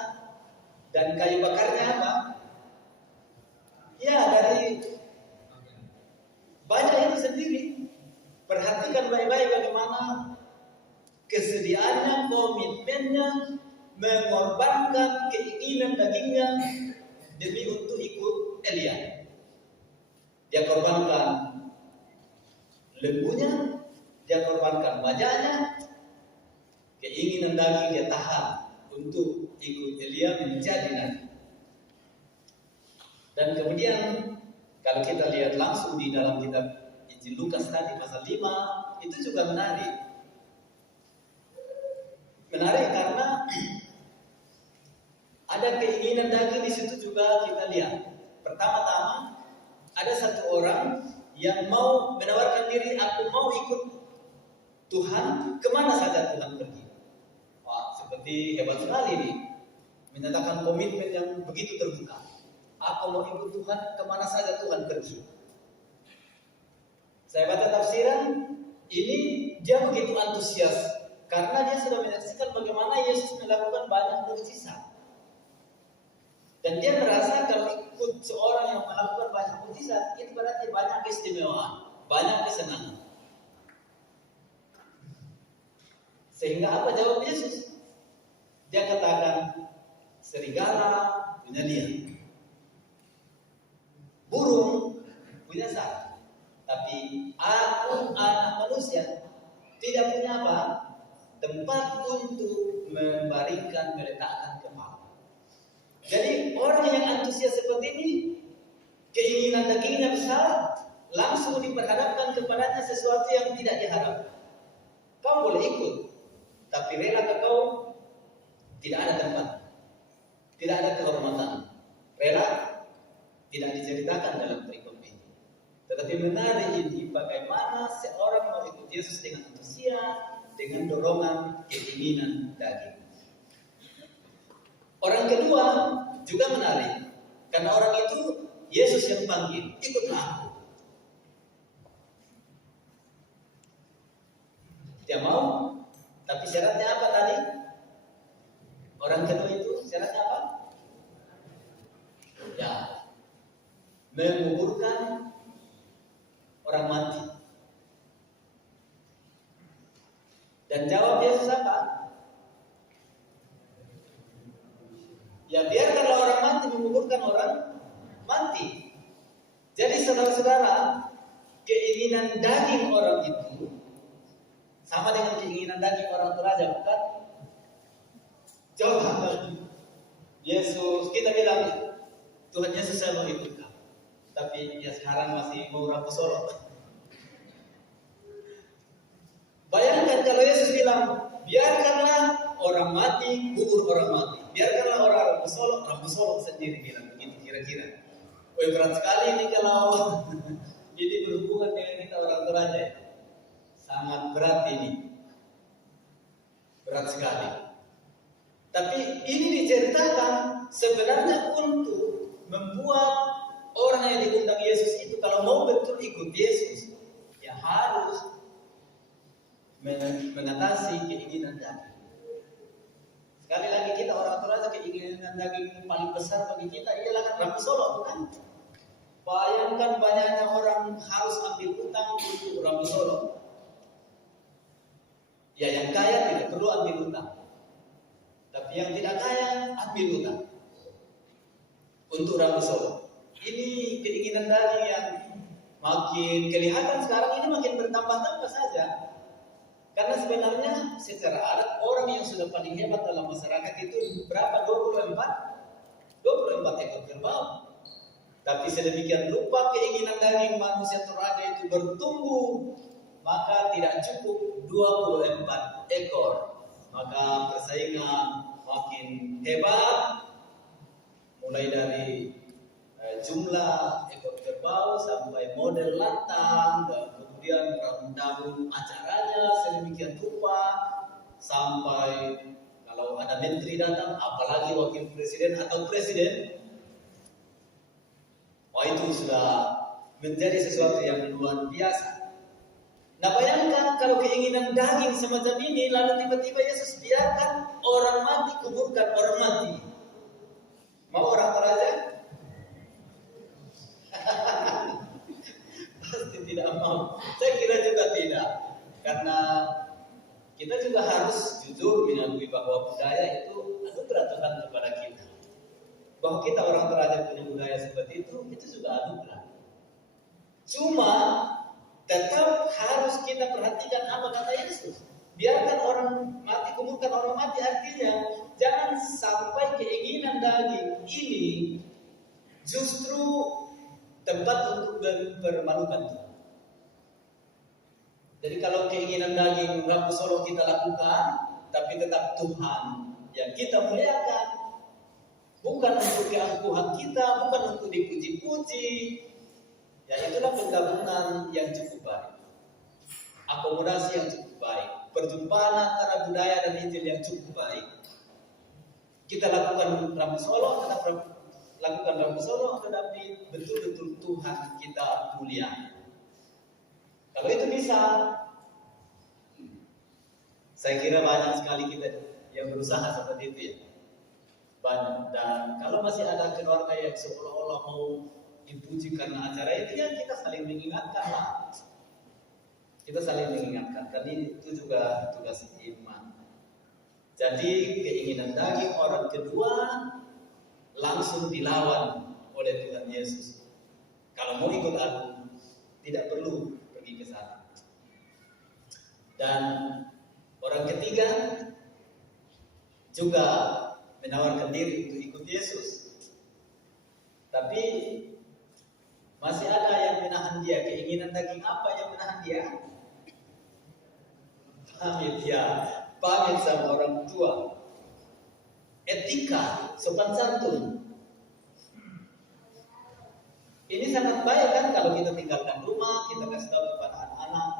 dan kayu bakarnya apa? Ya dari banyak itu sendiri. Perhatikan baik-baik bagaimana kesediaannya, komitmennya, mengorbankan keinginan dagingnya demi untuk ikut Elia. Dia korbankan lembunya, dia korbankan bajaknya, keinginan daging dia tahan untuk ikut Elia menjadi nabi. Dan kemudian kalau kita lihat langsung di dalam kitab Injil Lukas tadi pasal 5 itu juga menarik. Menarik karena ada keinginan daging di situ juga kita lihat. Pertama-tama ada satu orang yang mau menawarkan diri, aku mau ikut Tuhan, kemana saja Tuhan pergi. Wah, seperti hebat sekali ini, menyatakan komitmen yang begitu terbuka. Aku mau ikut Tuhan, kemana saja Tuhan pergi. Saya baca tafsiran, ini dia begitu antusias karena dia sudah menyaksikan bagaimana Yesus melakukan banyak mukjizat. Dan dia merasa kalau ikut seorang yang melakukan banyak mukjizat, itu berarti banyak keistimewaan, banyak kesenangan. Sehingga apa jawab Yesus? Dia katakan, serigala punya liang, burung punya sarang, tapi aku anak manusia tidak punya apa? Tempat untuk membaringkan, meletakkan kepala. Jadi orang yang antusias seperti ini, keinginan dagingnya besar, langsung diperhadapkan kepadanya sesuatu yang tidak diharapkan. Kau boleh ikut, tapi rela kau tidak ada tempat, tidak ada kehormatan. Rela tidak diceritakan dalam perikop ini. Tetapi menarik ini bagaimana seorang mau ikut Yesus dengan antusias, dengan dorongan keinginan daging. Orang kedua juga menarik, karena orang itu Yesus yang panggil, ikutlah aku. Dia mau, tapi syaratnya apa tadi? Orang kedua itu syaratnya apa? Ya, menguburkan orang mati. Dan jawab Yesus apa? Ya biarkanlah orang mati menguburkan orang mati. Jadi saudara-saudara, keinginan daging orang itu sama dengan keinginan daging orang teraja, bukan? Coba Yesus, kita bilang Tuhan Yesus saya mau ikut kamu, tapi ya sekarang masih mau Rabu Solo. Bayangkan kalau Yesus bilang, biarkanlah orang mati kubur orang mati, biarkanlah orang Rabu Solo sendiri bilang begitu kira-kira. Berat sekali ini kalau ini berhubungan dengan kita orang Toraja. Sangat berat ini. Berat sekali. Tapi ini diceritakan sebenarnya untuk membuat orang yang diundang Yesus itu kalau mau betul ikut Yesus, ya harus mengatasi keinginan daging. Sekali lagi kita orang Toraja, keinginan daging paling besar bagi kita ialah kan Rabu Solo, bukan? Bayangkan banyaknya orang harus ambil utang untuk Rabu Solo. Ya yang kaya tidak perlu ambil utang, tapi yang tidak kaya ambil utang untuk Rabu Solo. Ini keinginan daging yang makin kelihatan sekarang ini makin bertambah-tambah saja. Karena sebenarnya secara adat orang yang sudah paling hebat dalam masyarakat itu berapa? 24 ekor kerbau. Tapi sedemikian rupa keinginan daging manusia Toraja itu bertumbuh, maka tidak cukup 24 ekor. Maka persaingan makin hebat, mulai dari jumlah ekor kerbau sampai model lantang, dan kemudian ramu acaranya sedemikian rupa, sampai kalau ada menteri datang, apalagi wakil presiden atau presiden. Wah, itu sudah menjadi sesuatu yang luar biasa. Nah, bayangkan kalau keinginan daging semacam ini, lalu tiba-tiba Yesus biarkan orang mati kuburkan orang mati. Mau orang Toraja? Pasti tidak mau. Saya kira juga tidak. Karena kita juga harus jujur mengakui bahwa budaya itu anugerah Tuhan kepada kita. Bahwa kita orang Toraja punya budaya seperti itu juga anugerah. Cuma tetap harus kita perhatikan apa kata Yesus. Biarkan orang mati kuburkan orang mati, artinya jangan sampai keinginan daging ini justru tempat untuk mempermalukan Tuhan. Jadi kalau keinginan daging Rabu Solo kita lakukan, tapi tetap Tuhan yang kita muliakan, bukan untuk keangkuhan kita, bukan untuk dipuji-puji. Ya, itulah penggabungan yang cukup baik, akomodasi yang cukup baik, perjumpaan antara budaya dan Injil yang cukup baik. Kita lakukan Rabu Solo, tetap lakukan Rabu Solo, tetapi betul-betul Tuhan kita mulia. Kalau itu bisa, saya kira banyak sekali kita yang berusaha seperti itu ya. Banyak. Dan kalau masih ada keluarga yang seolah-olah mau dipuji karena acara itu, ya kita saling mengingatkan lah. Kita saling mengingatkan, karena itu juga tugas iman. Jadi keinginan daging orang kedua langsung dilawan oleh Tuhan Yesus. Kalau mau ikut aku, tidak perlu pergi ke sana. Dan orang ketiga juga menawarkan diri untuk ikut Yesus. Tapi masih ada yang menahan dia. Keinginan daging apa yang menahan dia? Pamit ya, pamit sama orang tua. Etika, sopan santun. Ini sangat baik kan kalau kita tinggalkan rumah, kita kasih tahu kepada anak-anak,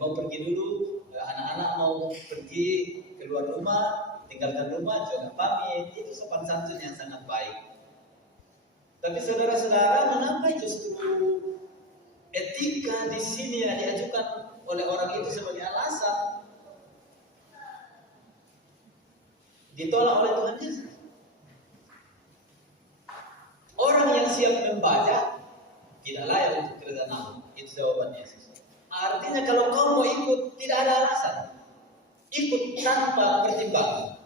mau pergi dulu, anak-anak mau pergi keluar rumah, tinggalkan rumah, jangan pamit. Itu sopan santun yang sangat baik. Tapi saudara-saudara, mengapa justru etika di sini yang diajukan oleh orang itu sebagai alasan ditolak oleh Tuhan Yesus? Orang yang siap membaca tidak layak untuk kerajaan Allah. Itu jawaban Yesus. Artinya kalau kau mau ikut, tidak ada alasan. Ikut tanpa pertimbangan.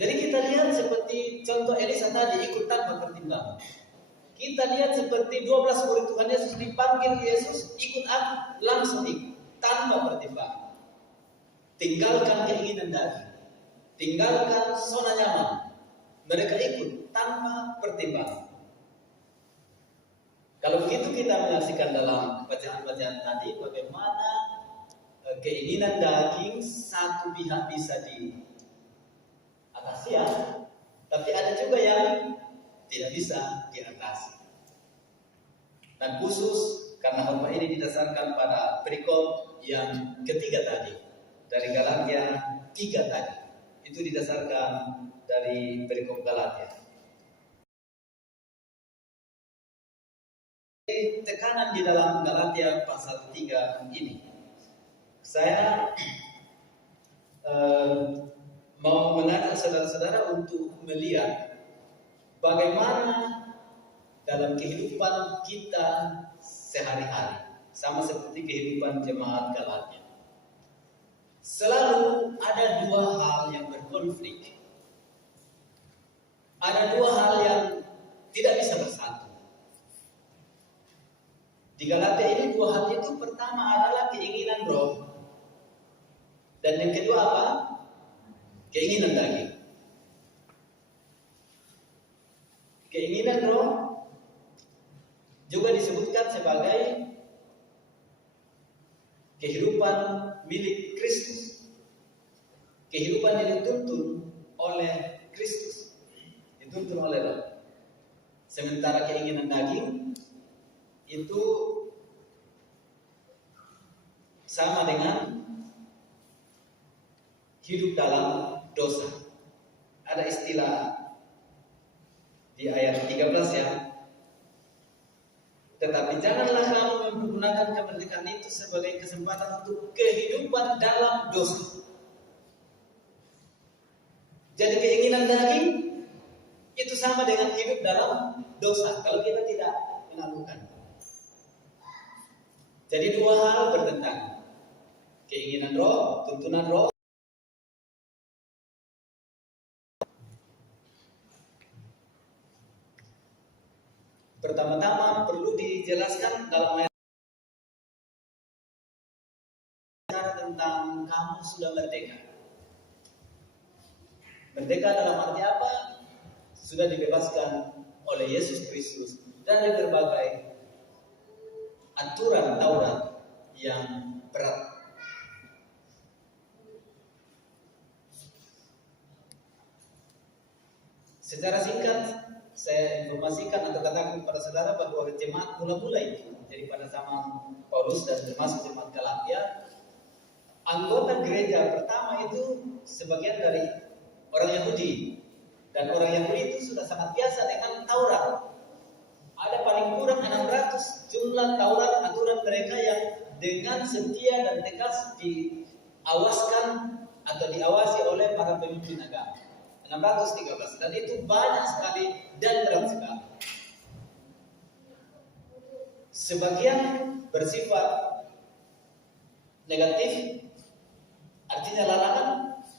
Jadi kita lihat seperti contoh Elisa tadi, ikut tanpa pertimbangan. Kita lihat seperti 12 murid Tuhan Yesus dipanggil Yesus, ikut aku, langsung ikut tanpa pertimbangan. Tinggalkan keinginan daging, tinggalkan zona nyaman. Mereka ikut tanpa pertimbangan. Kalau begitu kita menyaksikan dalam bacaan-bacaan tadi bagaimana keinginan daging satu pihak bisa diatasi ya, tapi ada juga yang tidak bisa diatasi. Dan khusus karena khotbah ini didasarkan pada perikop yang ketiga tadi dari Galatia 3 tadi, itu didasarkan dari perikop Galatia. Tekanan di dalam Galatia pasal 3 ini, saya mau mengajak saudara-saudara untuk melihat bagaimana dalam kehidupan kita sehari-hari, sama seperti kehidupan jemaat Galatia, selalu ada dua hal yang berkonflik, ada dua hal yang tidak bisa bersatu. Di Galatia ini dua hal itu, pertama adalah keinginan roh, dan yang kedua apa? Keinginan daging. Keinginan roh juga disebutkan sebagai kehidupan milik Kristus. Kehidupan yang dituntun oleh Kristus, dituntun oleh roh. Sementara keinginan daging itu sama dengan hidup dalam dosa. Ada istilah di ayat 13 ya. Tetapi janganlah kamu menggunakan kemerdekaan itu sebagai kesempatan untuk kehidupan dalam dosa. Jadi keinginan daging itu sama dengan hidup dalam dosa kalau kita tidak melakukan. Jadi dua hal bertentangan. Keinginan roh, tuntunan roh. Pertama-tama perlu dijelaskan dalam ayat tentang kamu sudah merdeka. Merdeka dalam arti apa? Sudah dibebaskan oleh Yesus Kristus dari berbagai aturan Taurat yang berat. Secara singkat saya informasikan atau katakan kepada saudara bahwa jemaat mula-mula itu, jadi pada zaman Paulus dan termasuk jemaat Galatia, anggota gereja pertama itu sebagian dari orang Yahudi, dan orang Yahudi itu sudah sangat biasa dengan Taurat. Ada paling kurang 600 jumlah Taurat aturan mereka yang dengan setia dan tegas diawaskan atau diawasi oleh para pemimpin agama. 613, dan itu banyak sekali dan berat sekali. Sebagian bersifat negatif, artinya larangan.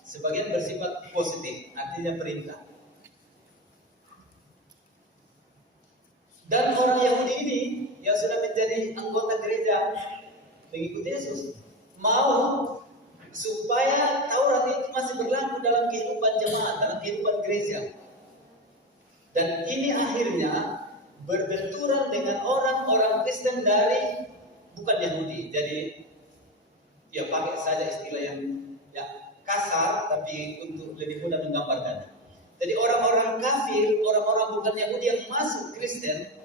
Sebagian bersifat positif, artinya perintah. Dan orang Yahudi ini yang sudah menjadi anggota gereja pengikut Yesus mau supaya Taurat itu masih berlaku dalam kehidupan jemaat, dalam kehidupan gereja. Dan ini akhirnya berbenturan dengan orang-orang Kristen dari bukan Yahudi. Jadi ya pakai saja istilah yang kasar, tapi untuk lebih mudah menggambarkannya. Jadi orang-orang kafir, orang-orang bukan Yahudi yang masuk Kristen,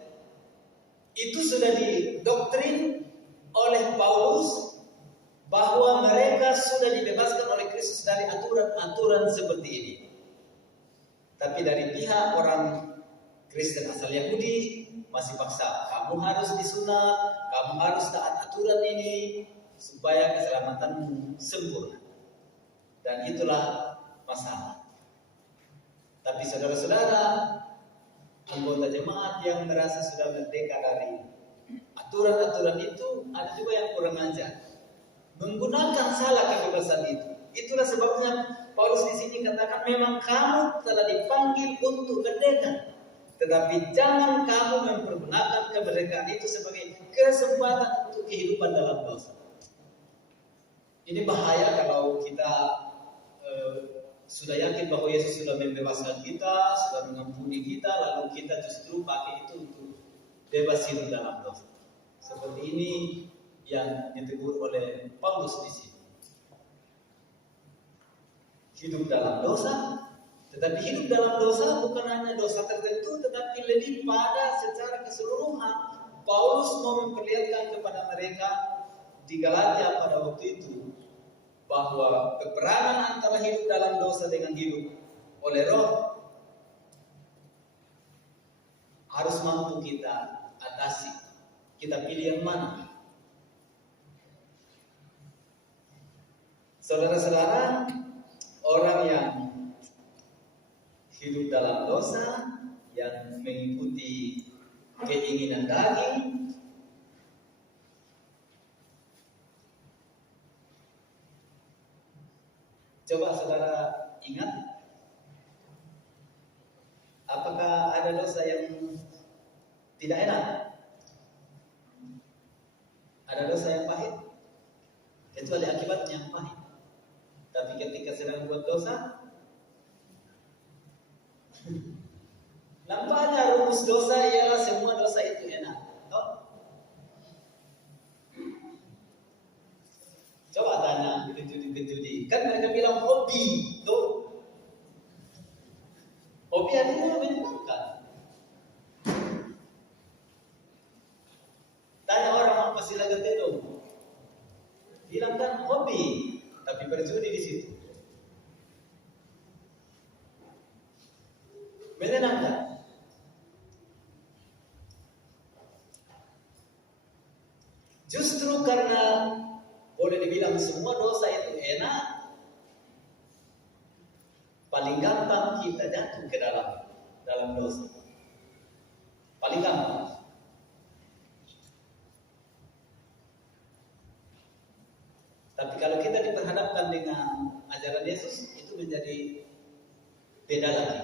itu sudah didoktrin oleh Paulus bahwa mereka sudah dibebaskan oleh Kristus dari aturan-aturan seperti ini. Tapi dari pihak orang Kristen asal Yahudi masih paksa, kamu harus disunat, kamu harus taat aturan ini supaya keselamatanmu sempurna. Dan itulah masalah. Tapi saudara-saudara, anggota jemaat yang merasa sudah merdeka dari aturan-aturan itu, ada juga yang kurang ajar, menggunakan salah kebebasan itu. Itulah sebabnya Paulus di sini katakan, memang kamu telah dipanggil untuk merdeka, tetapi jangan kamu mempergunakan kemerdekaan itu sebagai kesempatan untuk kehidupan dalam dosa. Ini bahaya kalau kita sudah yakin bahwa Yesus sudah membebaskan kita, sudah mengampuni kita, lalu kita justru pakai itu untuk bebas hidup dalam dosa. Seperti ini yang ditegur oleh Paulus di sini. Hidup dalam dosa, tetapi hidup dalam dosa bukan hanya dosa tertentu, tetapi lebih pada secara keseluruhan. Paulus mau memperlihatkan kepada mereka di Galatia pada waktu itu bahwa peperangan antara hidup dalam dosa dengan hidup oleh Roh harus mampu kita atasi. Kita pilih yang mana? Saudara-saudara, orang yang hidup dalam dosa, yang mengikuti keinginan daging, coba saudara ingat, apakah ada dosa yang tidak enak? Ada dosa yang pahit? Itu ada akibatnya yang pahit. Tapi ketika sedang buat dosa, nampaknya rumus dosa ialah semua dosa itu enak. Coba tanya penjudi. Kan mereka bilang hobi, tuh. Hobi artinya menyenangkan. Tanya orang apa sih lagu itu? Bilang kan hobi. Tapi berjudi di situ. Menyenangkan. Justru karena boleh dibilang semua dosa itu enak, paling gampang kita jatuh ke dalam dosa. Paling gampang. Tapi kalau kita diperhadapkan dengan ajaran Yesus, itu menjadi beda lagi.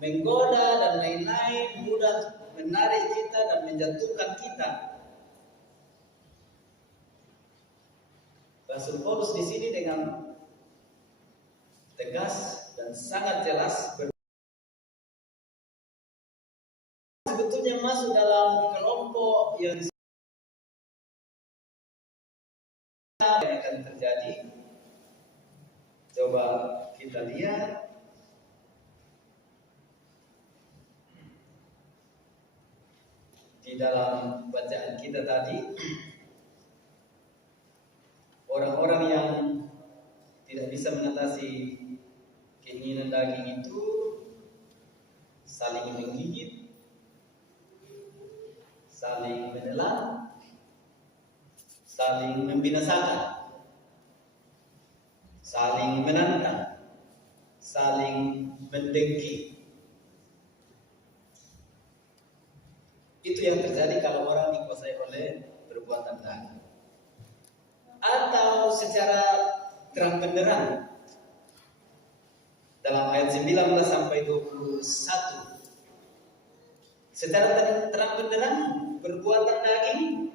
Menggoda dan lain-lain mudah menarik kita dan menjatuhkan kita. Rasul Paulus di sini dengan tegas dan sangat jelas sebetulnya masuk dalam kelompok yang akan terjadi. Coba kita lihat di dalam bacaan kita tadi, orang-orang yang tidak bisa mengatasi keinginan daging itu saling menggigit, saling menelan, saling membinasakan, saling menantang, saling mendengki. Itu yang terjadi kalau orang dikuasai oleh perbuatan daging. Atau secara terang benderang dalam ayat 19 sampai 21. Secara terang benderang perbuatan daging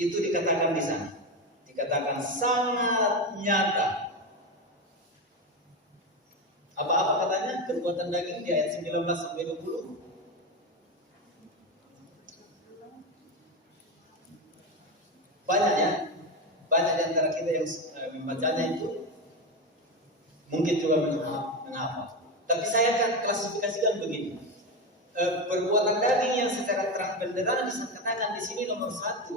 itu dikatakan di sana. Dikatakan sangat nyata. Apa-apa katanya perbuatan daging di ayat 19 sampai 20? Banyak ya, banyak di antara kita yang membacanya itu mungkin juga menghafal. Tapi saya akan klasifikasikan begini. Perbuatan daging yang secara terang benderang dikatakan di sini nomor 1.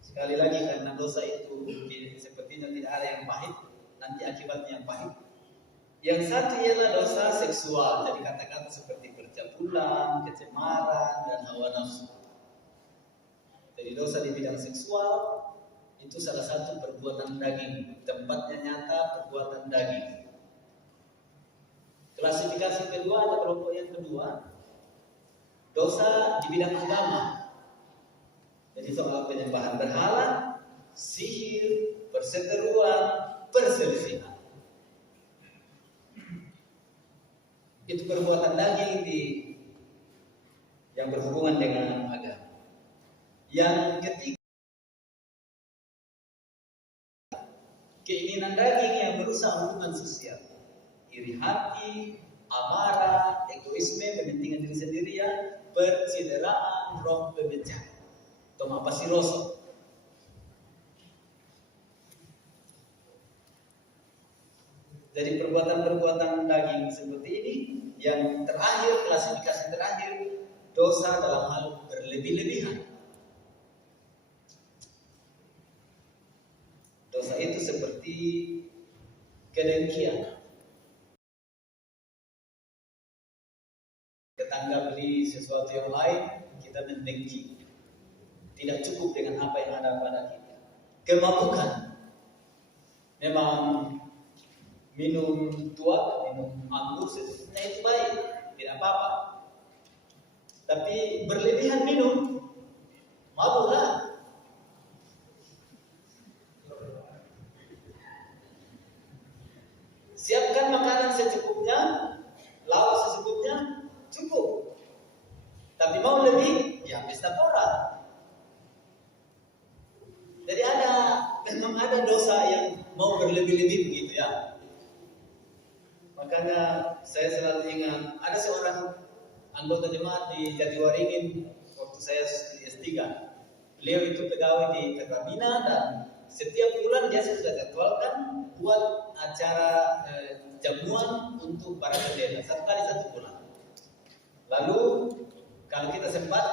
Sekali lagi karena dosa itu sepertinya tidak ada yang pahit, nanti akibatnya yang pahit. Yang satu ialah dosa seksual, jadi kata-kata seperti percabulan, kecemaran, dan hawa nafsu. Jadi dosa di bidang seksual itu salah satu perbuatan daging. Tempatnya nyata perbuatan daging. Klasifikasi kedua atau kelompok yang kedua, dosa di bidang agama. Jadi soal penyembahan berhala, sihir, perseteruan, perselisihan. Itu perbuatan daging yang berhubungan dengan agama. Yang ketiga, keinginan daging yang berusaha hubungan sosial. iri hati, amarah, egoisme, kepentingan diri sendiri, percideraan, roh pemecah, toma pasiroso. Jadi perbuatan-perbuatan daging seperti ini yang terakhir, klasifikasi terakhir, dosa dalam hal berlebih-lebihan. Dosa itu seperti kedengkian. Tetangga beli sesuatu yang lain, kita mendengki. Tidak cukup dengan apa yang ada pada kita. Kemabukan. Memang minum tuak, minum anggur sebetulnya itu baik, tidak apa-apa. Tapi berlebihan minum, mabuklah. Siapkan makanan secukupnya, lauk secukupnya, cukup. Tapi mau lebih, ya pesta pora. Jadi memang ada dosa yang mau berlebih-lebih begitu ya. Makanya saya selalu ingat, ada seorang anggota jemaat di Jatiwaringin waktu saya studi S3. Beliau itu pegawai di Pertamina dan setiap bulan dia sudah jadwalkan buat acara jamuan untuk para pendeta 1 kali 1 bulan. Lalu kalau kita sempat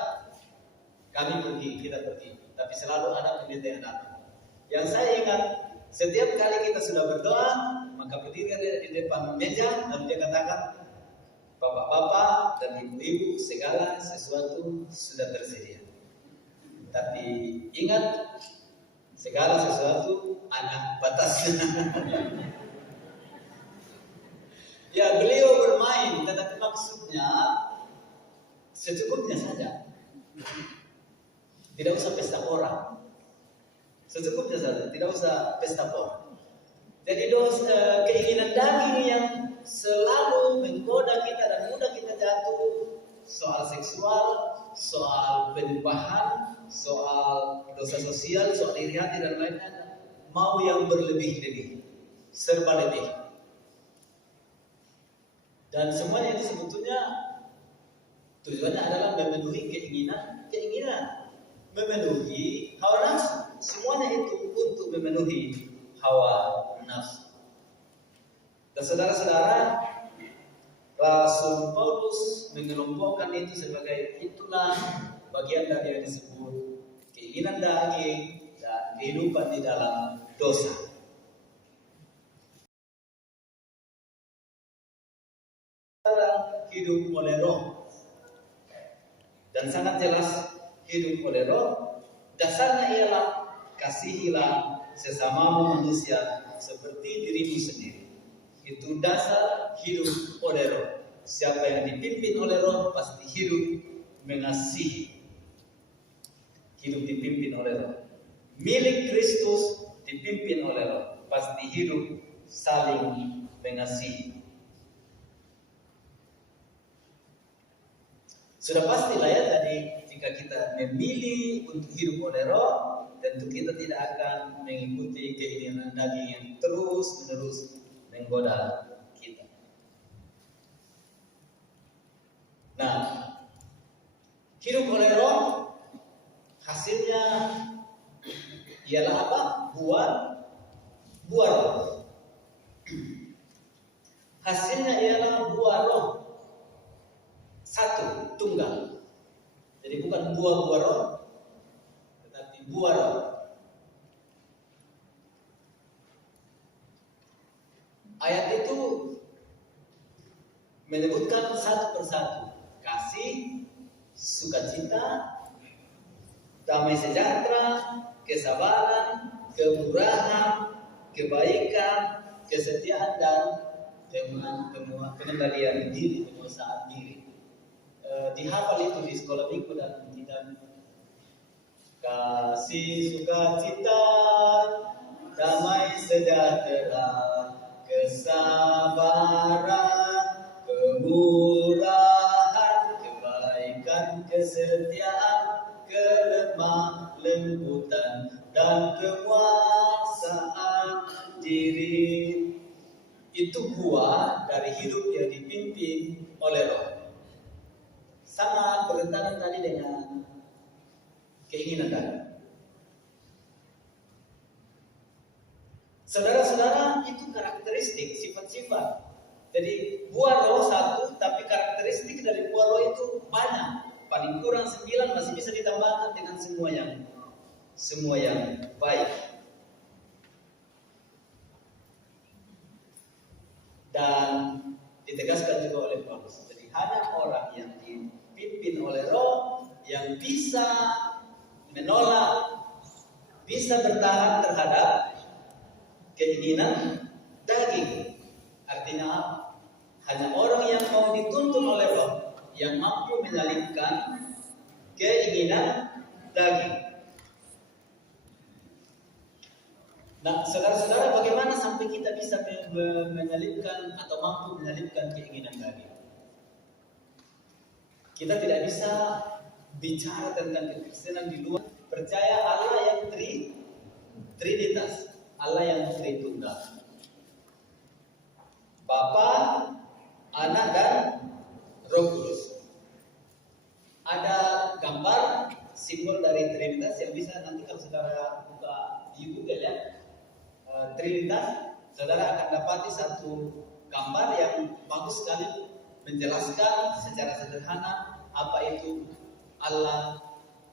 kita pergi. Tapi selalu ada pendeta yang datang. Yang saya ingat, setiap kali kita sudah berdoa, maka berdiri di depan meja lalu dia katakan, bapak-bapak dan ibu-ibu, segala sesuatu sudah tersedia. Tapi ingat, segala sesuatu ada batasnya. Ya, beliau bermain, tetapi maksudnya secukupnya saja. Tidak usah pesta pora. Secukupnya saja, tidak usah pesta pora. Jadi keinginan daging yang selalu menggoda kita dan mudah kita jatuh, soal seksual, soal penyembahan, soal dosa sosial, soal iri hati dan lain-lain, mau yang berlebih-lebih, serba lebih. Dan semuanya itu sebetulnya tujuannya adalah memenuhi keinginan, memenuhi hawa nafsu. Semuanya itu untuk memenuhi hawa nafsu. Dan saudara-saudara, Rasul Paulus mengelompokkan itu sebagai itulah bagian dari yang disebut keinginan daging dan kehidupan di dalam dosa. Hidup oleh roh, dan sangat jelas hidup oleh roh. Dasarnya ialah kasihilah sesamamu manusia seperti dirimu sendiri. Itu dasar hidup oleh roh. Siapa yang dipimpin oleh roh pasti hidup mengasihi. Hidup dipimpin oleh roh. Milik Kristus dipimpin oleh roh, pasti hidup saling mengasihi. Sudah pastilah ya, jadi jika kita memilih untuk hidup oleh roh, tentu kita tidak akan mengikuti keinginan daging yang terus-menerus menggoda kita. Nah, hidup oleh roh hasilnya ialah apa? Buah roh. Hasilnya ialah buah roh. Satu, tunggal. Jadi bukan buah-buah roh, tetapi buah roh. Ayat itu menyebutkan satu persatu. Kasih, sukacita, damai sejahtera, kesabaran, kemurahan, kebaikan, kesetiaan, dan pengendalian diri, penguasaan diri. Dihafal itu di sekolah minggu dan kita kasih, sukacita, damai sejahtera, kesabaran, kemurahan, kebaikan, kesetiaan, kelemah lembutan, dan kekuasaan diri. Itu itu buah dari hidup yang dipimpin oleh Roh. Sangat bertentangan tadi dengan keinginan tadi. Saudara-saudara, itu karakteristik, sifat-sifat. Jadi buah Roh satu, tapi karakteristik dari buah Roh itu banyak. Paling kurang 9 masih bisa ditambahkan dengan semua yang baik. Dan ditegaskan juga oleh Paulus. Jadi hanya orang yang dipimpin oleh Roh yang bisa menolak, bisa bertahan terhadap keinginan daging. Artinya apa? Hanya orang yang mau dituntun oleh Roh yang mampu menyalipkan keinginan daging. Nah, saudara-saudara, bagaimana sampai kita bisa menyalipkan atau mampu menyalipkan keinginan daging? Kita tidak bisa bicara tentang kekristenan di luar percaya Allah yang Trinitas, Allah yang Tritunggal. Bapa, Anak, dan Roh Kudus. Ada gambar simbol dari Trinitas yang bisa nanti kalau saudara buka di Google ya, Trinitas, saudara akan dapati satu gambar yang bagus sekali menjelaskan secara sederhana apa itu Allah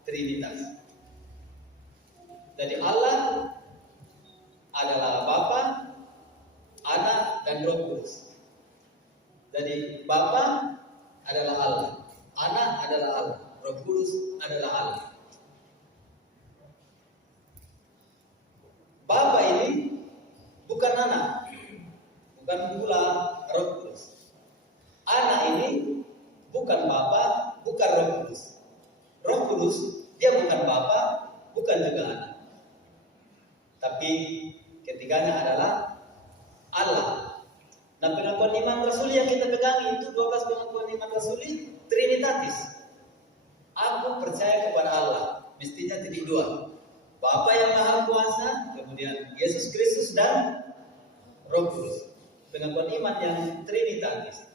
Trinitas. Jadi Allah adalah Bapa, Anak, dan Roh Kudus. Jadi Bapa adalah Allah, Anak adalah Allah, Roh Kudus adalah Allah. Bapa ini bukan anak, bukan pula Roh Kudus. Anak ini bukan Bapa, bukan Roh Kudus. Roh Kudus dia bukan Bapa, bukan juga anak. Tapi ketiganya adalah Allah. Nah, pengakuan iman rasuli yang kita pegang itu 12 pengakuan iman rasuli Trinitatis. Aku percaya kepada Allah, mestinya titik 2. Bapa yang Maha Kuasa, kemudian Yesus Kristus dan Roh Kudus. Pengakuan iman yang Trinitatis.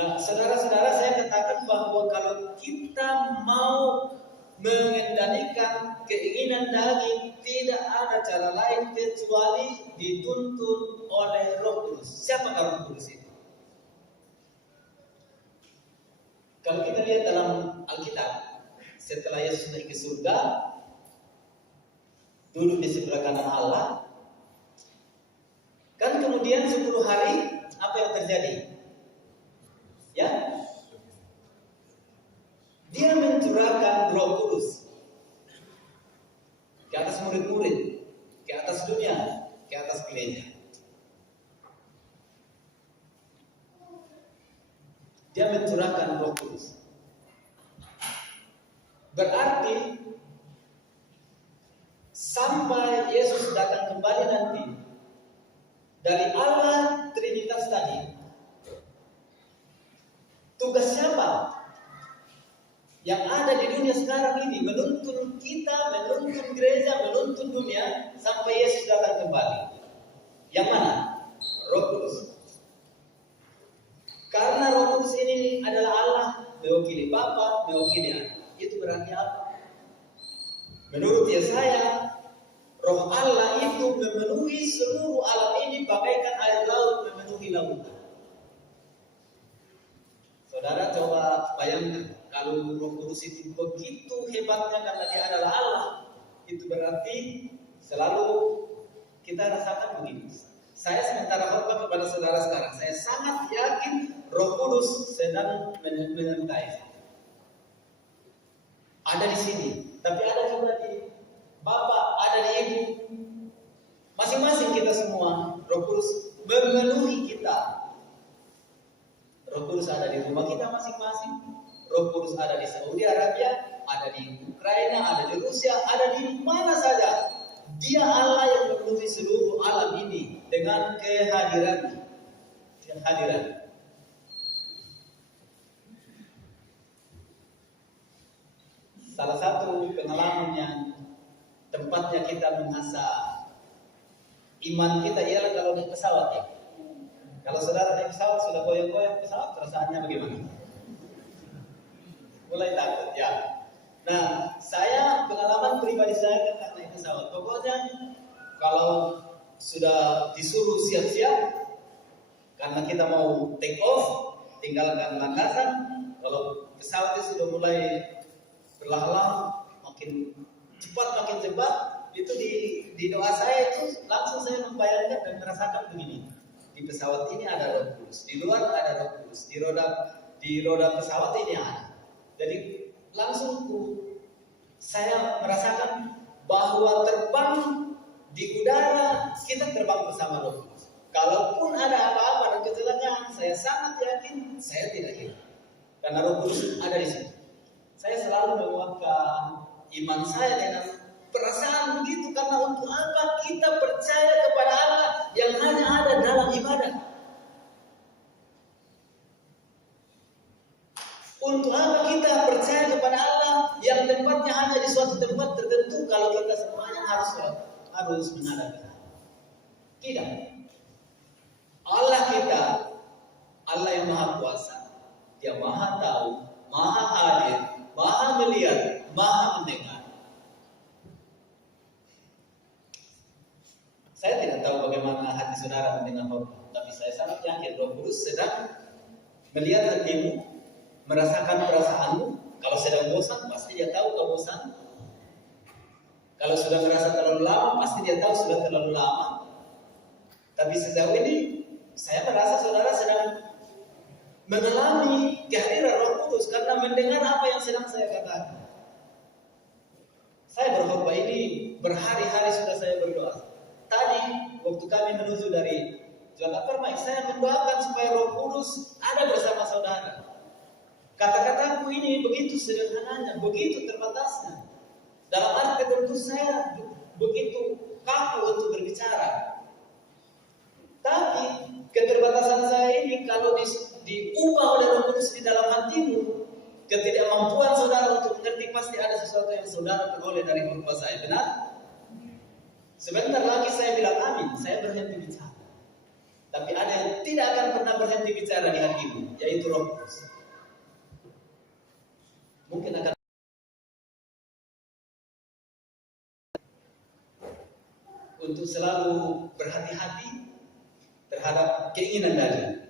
Nah, saudara-saudara, saya katakan bahwa kalau kita mau mengendalikan keinginan daging, tidak ada cara lain kecuali dituntun oleh Roh Kudus. Siapa Roh Kudus itu? Kalau kita lihat dalam Alkitab, setelah Yesus naik ke surga, duduk di sebelah kanan Allah, kan kemudian 10 hari apa yang terjadi? Ya, dia mencurahkan Roh Kudus ke atas murid-murid, ke atas dunia, ke atas gereja. Dia mencurahkan Roh Kudus. Berarti sampai Yesus datang kembali nanti, dari Allah Trinitas tadi, tugas siapa yang ada di dunia sekarang ini? Menuntun kita, menuntun gereja, menuntun dunia sampai Yesus datang kembali. Yang mana? Roh Kudus. Karena Roh Kudus ini adalah Allah, mewakili Bapa, mewakili Anak. Itu berarti apa? Menurut Yesaya, Roh Allah itu memenuhi seluruh alam ini bagaikan air laut memenuhi lautan. Saudara coba bayangkan, kalau Roh Kudus itu begitu hebatnya karena dia adalah Allah, itu berarti selalu kita rasakan begini. Saya sementara khotbah kepada saudara sekarang, saya sangat yakin Roh Kudus sedang menyertai saya. Ada di sini, tapi ada juga di Bapak, ada di Ibu. Masing-masing kita semua, Roh Kudus memenuhi kita. Roh Kudus ada di rumah kita masing-masing. Roh Kudus ada di Saudi Arabia, ada di Ukraina, ada di Rusia, ada di mana saja. Dia Allah yang memenuhi seluruh alam ini dengan kehadiran. Salah satu pengalaman yang tempatnya kita mengasah iman kita ialah kalau naik pesawat ya. Kalau saudara naik pesawat sudah goyang-goyang pesawat, perasaannya bagaimana? Mulai takut ya. Nah, saya pengalaman pribadi saya tentang naik pesawat. Pokoknya kalau sudah disuruh siap-siap, karena kita mau take off, tinggalkan landasan. Kalau pesawatnya sudah mulai perlahan-lahan, makin cepat, itu di doa saya itu langsung saya membayangkan dan merasakan begini. Di pesawat ini ada Roh Kudus, di luar ada Roh Kudus, di roda pesawat ini ada. Jadi langsung saya merasakan bahwa terbang di udara, kita terbang bersama Roh Kudus. Kalaupun ada apa-apa dan kecelakaan, saya sangat yakin saya tidak hilang, karena Roh Kudus ada di situ. Saya selalu menguatkan iman saya dengan perasaan begitu, karena untuk apa kita percaya kepada Allah yang hanya ada dalam ibadah? Untuk apa kita percaya kepada Allah yang tempatnya hanya di suatu tempat tertentu kalau kita semuanya harus menghadap? Tidak. Allah kita, Allah yang maha kuasa, Dia maha tahu, maha hadir, maha melihat, maha mendengar. Saya tidak tahu bagaimana hati saudara mendengar khotbah, tapi saya sangat yakin Roh Kudus sedang melihat hatimu, merasakan perasaanmu. Kalau sedang bosan, pasti Dia tahu kau bosan. Kalau sudah merasa terlalu lama, pasti Dia tahu sudah terlalu lama. Tapi sejauh ini, saya merasa saudara sedang mengalami kehadiran Roh Kudus karena mendengar apa yang sedang saya katakan. Saya berkhotbah ini berhari-hari sudah saya berdoa. Tadi waktu kami menuju dari Jakarta Permai, saya mendoakan supaya Roh Kudus ada bersama saudara. Kata-kataku ini begitu sederhananya, begitu terbatasnya. Dalam arti tertentu saya begitu kaku untuk berbicara. Tapi keterbatasan saya ini kalau diubah oleh Roh Kudus di dalam hatimu, ketidakmampuan saudara untuk mengerti, pasti ada sesuatu yang saudara peroleh dari khotbah saya. Benar? Sebentar lagi saya bilang amin, saya berhenti bicara. Tapi ada yang tidak akan pernah berhenti bicara di hatimu, yaitu Roh Kudus. Mungkin akan untuk selalu berhati-hati terhadap keinginan daging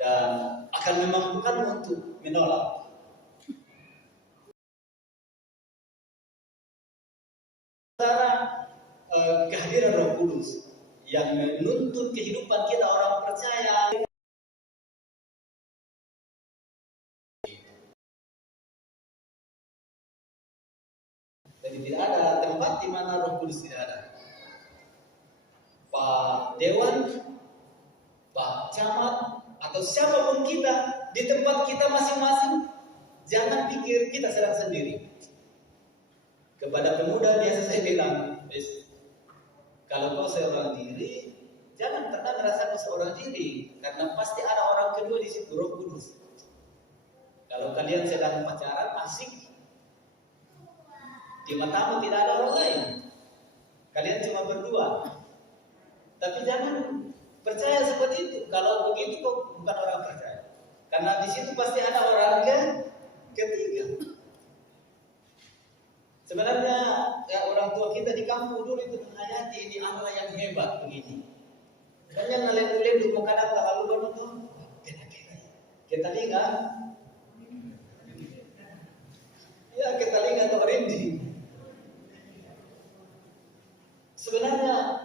dan akan memampukanmu untuk menolak. Kehadiran Roh Kudus yang menuntut kehidupan kita orang percaya. Jadi tidak ada tempat di mana Roh Kudus tidak ada. Pak Dewan, Pak Camat, atau siapapun kita di tempat kita masing-masing, jangan pikir kita sedang sendiri. Kepada pemuda biasa saya bilang, kalau kau seorang diri, jangan pernah merasa kau seorang diri, karena pasti ada orang kedua di situ, Roh Kudus. Kalau kalian sedang pacaran asik, di matamu tidak ada orang lain, kalian cuma berdua. Tapi jangan percaya seperti itu. Kalau begitu kau bukan orang percaya, karena di situ pasti ada orang ketiga. Sebenarnya orang tua kita di kampung dulu itu menghayati ini Allah yang hebat begini. Dan yang nalem-lem mau kadang terlalu beruntung. Kita lihat, ya kita lihat atau merinding. Sebenarnya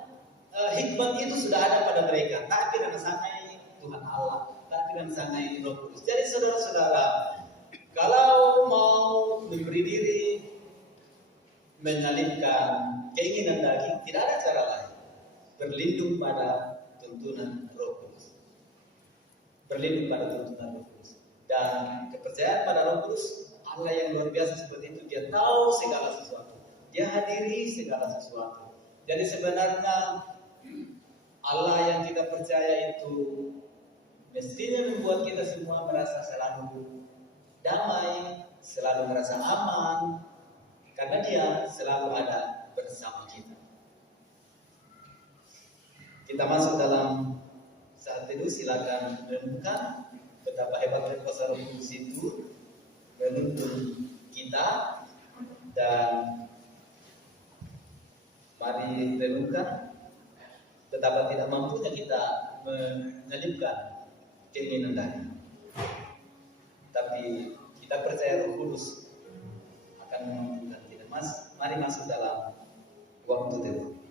hikmat itu sudah ada pada mereka, tapi dengan sangai Tuhan Allah, tapi dengan sangai Roh Kudus. Jadi saudara-saudara, kalau mau memberi diri, menyalipkan keinginan daging, tidak ada cara lain. Berlindung pada tuntunan Roh Kudus. Berlindung pada tuntunan Roh Kudus. Dan kepercayaan pada Roh Kudus, Allah yang luar biasa seperti itu, Dia tahu segala sesuatu. Dia hadiri segala sesuatu. Jadi sebenarnya Allah yang kita percaya itu mestinya membuat kita semua merasa selalu damai, selalu merasa aman, karena Dia selalu ada bersama kita. Kita masuk dalam 1 saat itu silakan renungkan betapa hebatnya kuasa Roh Kudus itu menuntun kita, dan mari renungkan betapa tidak mampunya kita menyelipkan keinginan tadi. Tapi kita percaya Roh Kudus akan memampukan kita. Mari masuk dalam waktu teduh.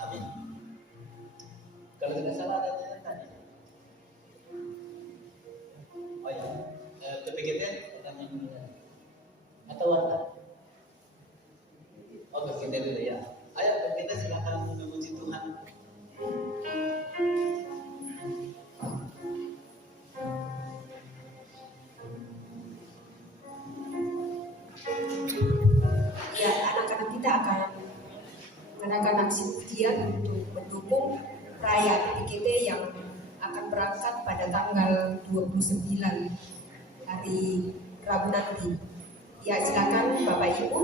Amin. Kalau tidak salah ada yang tadi. Oh ya, PPGT pertanyaan atau warna? Oh, PPGT dulu ya. Ayo PPGT silakan memuji Tuhan. Ya, anak-anak kita akan mengadakan aksi pujian untuk mendukung perayaan PKT yang akan berangkat pada tanggal 29 hari Rabu nanti. Ya, silakan Bapak Ibu.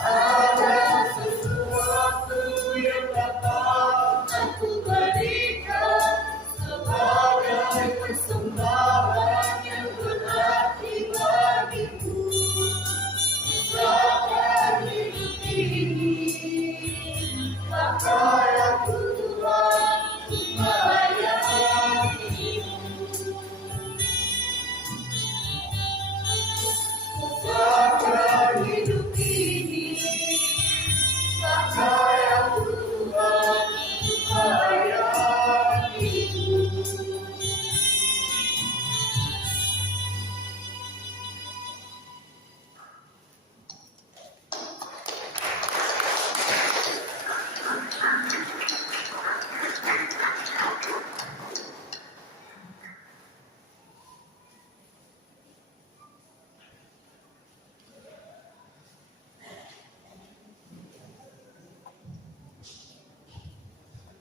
Ada sesuatu yang dapat aku berikan sebagai persembahan yang berarti bagiku. Serahkan hidup ini, pakai aku Tuhan, melayanimu. Serahkan hidup ini, pakai aku Tuhan, melayanimu.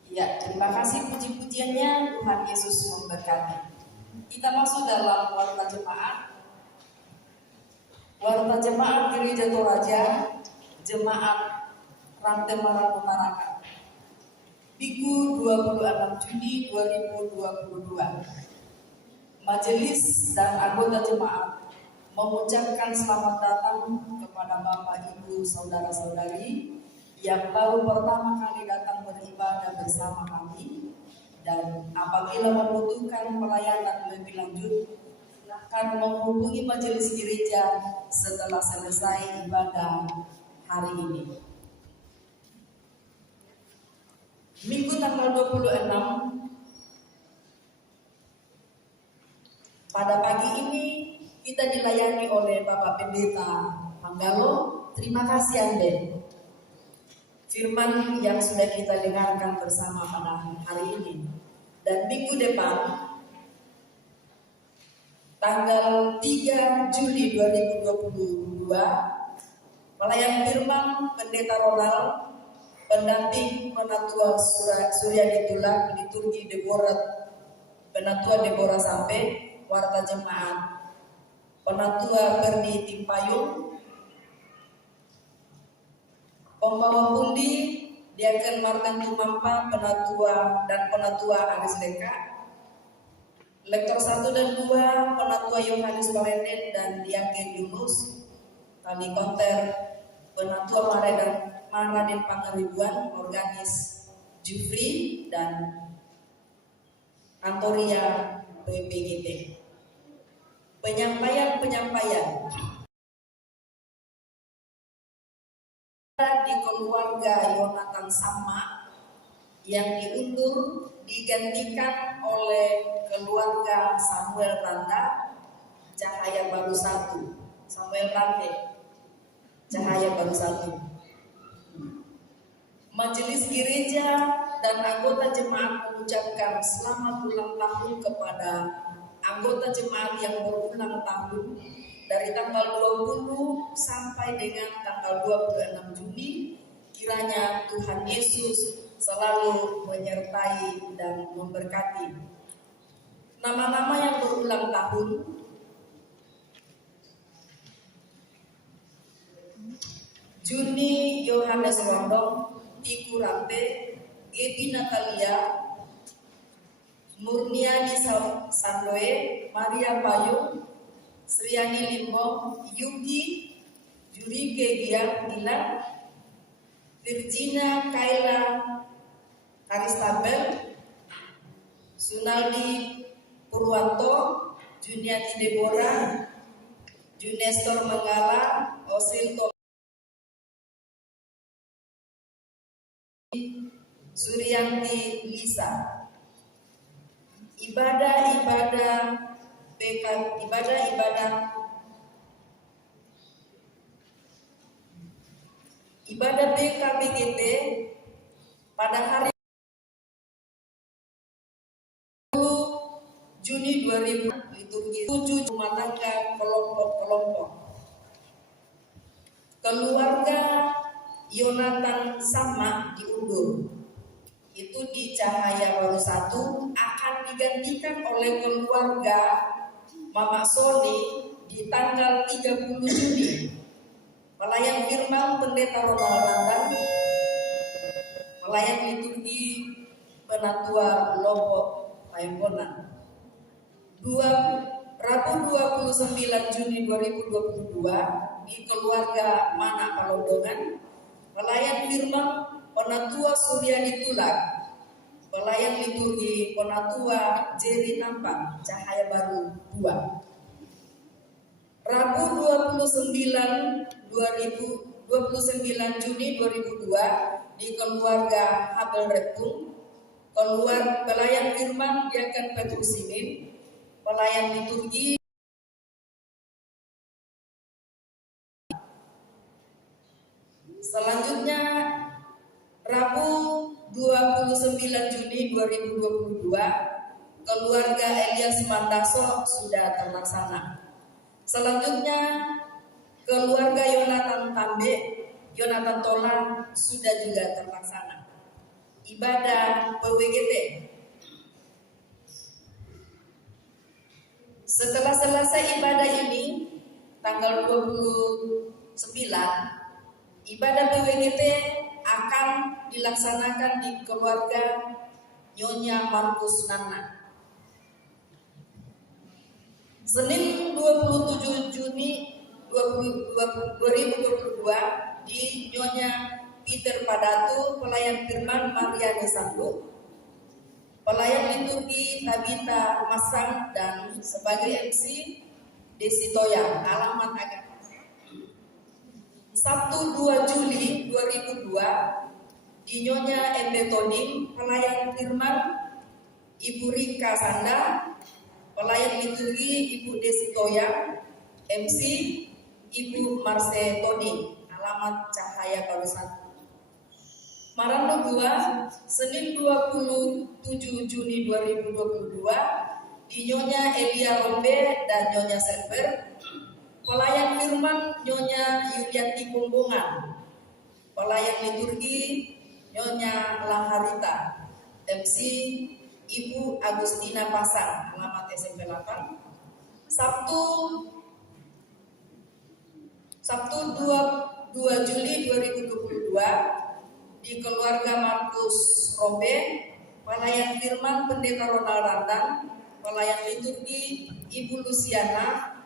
Ya, terima kasih puji-pujiannya. Tuhan Yesus memberkati. Kita masuk dalam warta jemaat. Warta jemaat Gereja Toraja, Jemaat Rantemarang Utarakan. Minggu 26 Juni 2022. Majelis dan anggota jemaat mengucapkan selamat datang kepada Bapak, Ibu, Saudara-saudari yang baru pertama kali datang beribadah bersama kami, dan apabila membutuhkan pelayanan lebih lanjut, silakan menghubungi majelis gereja setelah selesai ibadah hari ini. Minggu tanggal 26 pada pagi ini kita dilayani oleh Bapak Pendeta Panggalo. Terima kasih Ande. Firman yang sudah kita dengarkan bersama pada hari ini. Dan minggu depan tanggal 3 Juli 2022 pelayan firman Pendeta Ronald, pendamping Penatua Suryadi Tulang, liturgi Deborah, Penatua Deborah Sampai, warta jemaat Penatua Berni Timpayung, pembawa pundi Diaken Martin Tumampa, penatua dan penatua Aris Leka, lektor 1 dan 2 penatua Yohanes Valenden dan Diaken Yunus, tali konter penatua Maraden Pangeribuan, organis Jufri dan Antoria PPGT. Penyampaian di keluarga Yonatan Sama yang diundur digantikan oleh keluarga Samuel Randa Cahaya Baru 1. Samuel Randa Cahaya Baru 1. Majelis gereja dan anggota jemaat mengucapkan selamat ulang tahun kepada anggota jemaat yang berulang tahun dari tanggal 20 sampai dengan tanggal 26 Juni. Kiranya Tuhan Yesus selalu menyertai dan memberkati. Nama-nama yang berulang tahun: Juni Yohanes Rondong, Iku Rampe, Gebi Natalia, Murniani Sandoe, Maria Bayu, Sriani Limbo, Yuki, Jurike Gilang, Virginia Kaila Karistabel, Sunaldi Purwanto, Juniati Deborah, Junestor Menggala, Osilto Suryanti Lisa. Ibadah BKBGT pada hari Juni 2000, liturgi 7 rumah tangga kelompok-kelompok. Keluarga Yonatan Sama diundur. Itu di Cahaya Baru 1 akan digantikan oleh keluarga Mama Soli di tanggal 30 Juni. Pelayan firman Pendeta Ronald Randang, pelayan liturgi Penatua Lombok Paimbonan. Rabu 29 Juni 2022 di keluarga Mana Palondongan, pelayan firman Penatua Suryani Tulak, pelayan liturgi Penatua Jerry Nampak Cahaya Baru 2. Rabu 29 Juni 2002 di keluarga Habel Repung, pelayan firman Diaken Petrus Simin, pelayan liturgi. Selanjutnya Rabu 29 Juni 2022 keluarga Elias Mandaso sudah terlaksana. Selanjutnya keluarga Yonatan Tolan sudah juga terlaksana. Ibadah PWGT. Setelah selesai ibadah ini tanggal 29, ibadah PWGT akan dilaksanakan di keluarga Nyonya Markus Nana. Senin 27 Juni 2022 di Nyonya Peter Padatu, pelayan firman Mariani Sambu, pelayan liturgi Tabita Masang, dan sebagai MC Desi Toyang. Alamat agama Sabtu 2 Juli 2002 di Nyonya MB Toning, pelayan firman Ibu Rika Sanda, pelayan liturgi Ibu Desi Toyang, MC Ibu Marse Tony. Alamat Cahaya Baru 1. Marando 2, Senin 27 Juni 2022 di Nyonya Elia Rombe dan Nyonya Server, pelayan firman Nyonya Yulianti Kumbungan, pelayan liturgi Nyonya Laharita, MC Ibu Agustina Pasang. Alamat SMP 8. Sabtu 2 Juli 2022 di keluarga Markus Rombe, pelayan firman Pendeta Ronald Randang, pelayan liturgi Ibu Luciana,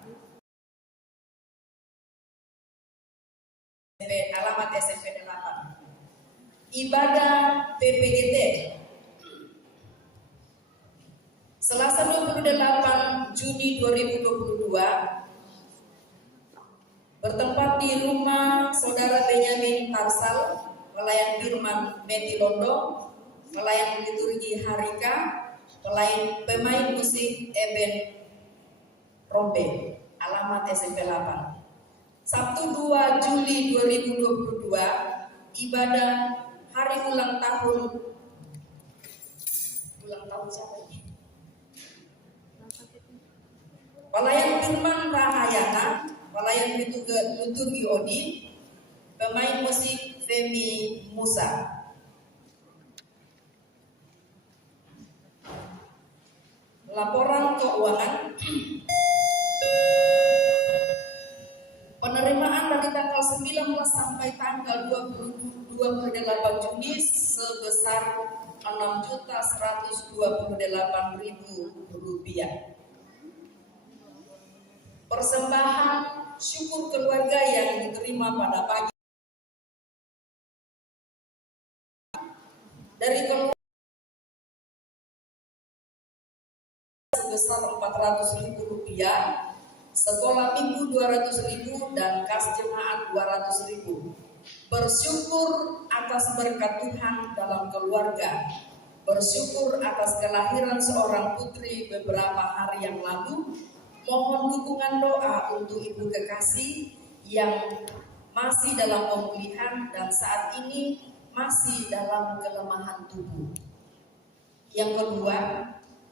alamat SMP 8. Ibadah PPGT Selasa 28 Juni 2022 bertempat di rumah Saudara Benyamin Tarsal, pelayan firman Meti Londo, pelayan liturgi Harika, pemain musik Eben Rombe. Alamat SMP 8. Sabtu 2 Juli 2022 ibadah hari ulang tahun siapa ini? Pelayan firman Rahayana, pelayan liturgi Odi, pemain musik Femi Musa. Laporan keuangan. Penerimaan dari tanggal 19 sampai tanggal 28 Juni sebesar Rp6.128.000. Persembahan syukur keluarga yang diterima pada pagi dari keluarga sebesar Rp400.000, sekolah minggu 200.000 dan kas jemaat 200.000. Bersyukur atas berkat Tuhan dalam keluarga. Bersyukur atas kelahiran seorang putri beberapa hari yang lalu. Mohon dukungan doa untuk ibu kekasih yang masih dalam pemulihan dan saat ini masih dalam kelemahan tubuh. Yang kedua,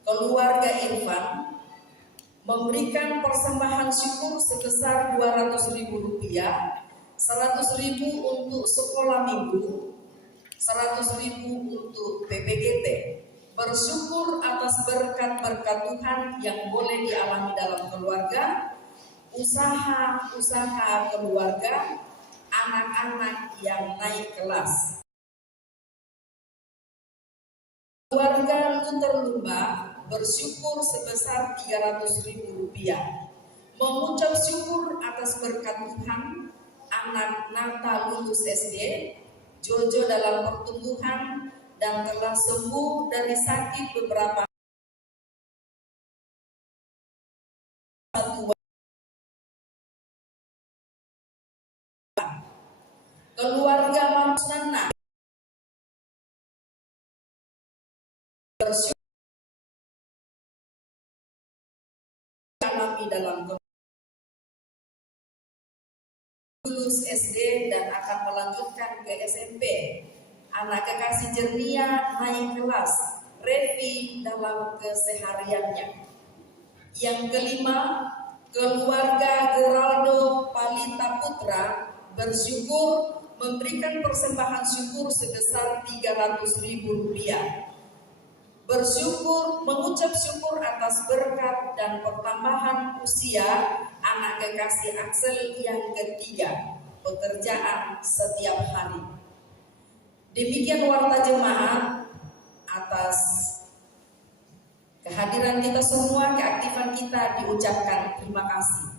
keluarga Irfan memberikan persembahan syukur sebesar Rp200.000, 100.000 untuk sekolah minggu, 100.000 untuk PPGT. Bersyukur atas berkat-berkat Tuhan yang boleh dialami dalam keluarga, usaha keluarga, anak-anak yang naik kelas. Keluarga Luther Lumba bersyukur sebesar Rp300.000, mengucap syukur atas berkat Tuhan. Anak Nata lulus SD, Jojo dalam pertumbuhan dan telah sembuh dari sakit beberapa keluarga Mamsana bersyukur kami dalam lulus SD dan akan melanjutkan ke SMP. Anak kekasih Jernia naik kelas, Revi dalam kesehariannya. Yang kelima, keluarga Geraldo Palita Putra bersyukur memberikan persembahan syukur sebesar Rp300.000. Bersyukur, mengucap syukur atas berkat dan pertambahan usia anak kekasih Axel yang ketiga, pekerjaan setiap hari. Demikian warta jemaat atas kehadiran kita semua, keaktifan kita diucapkan terima kasih.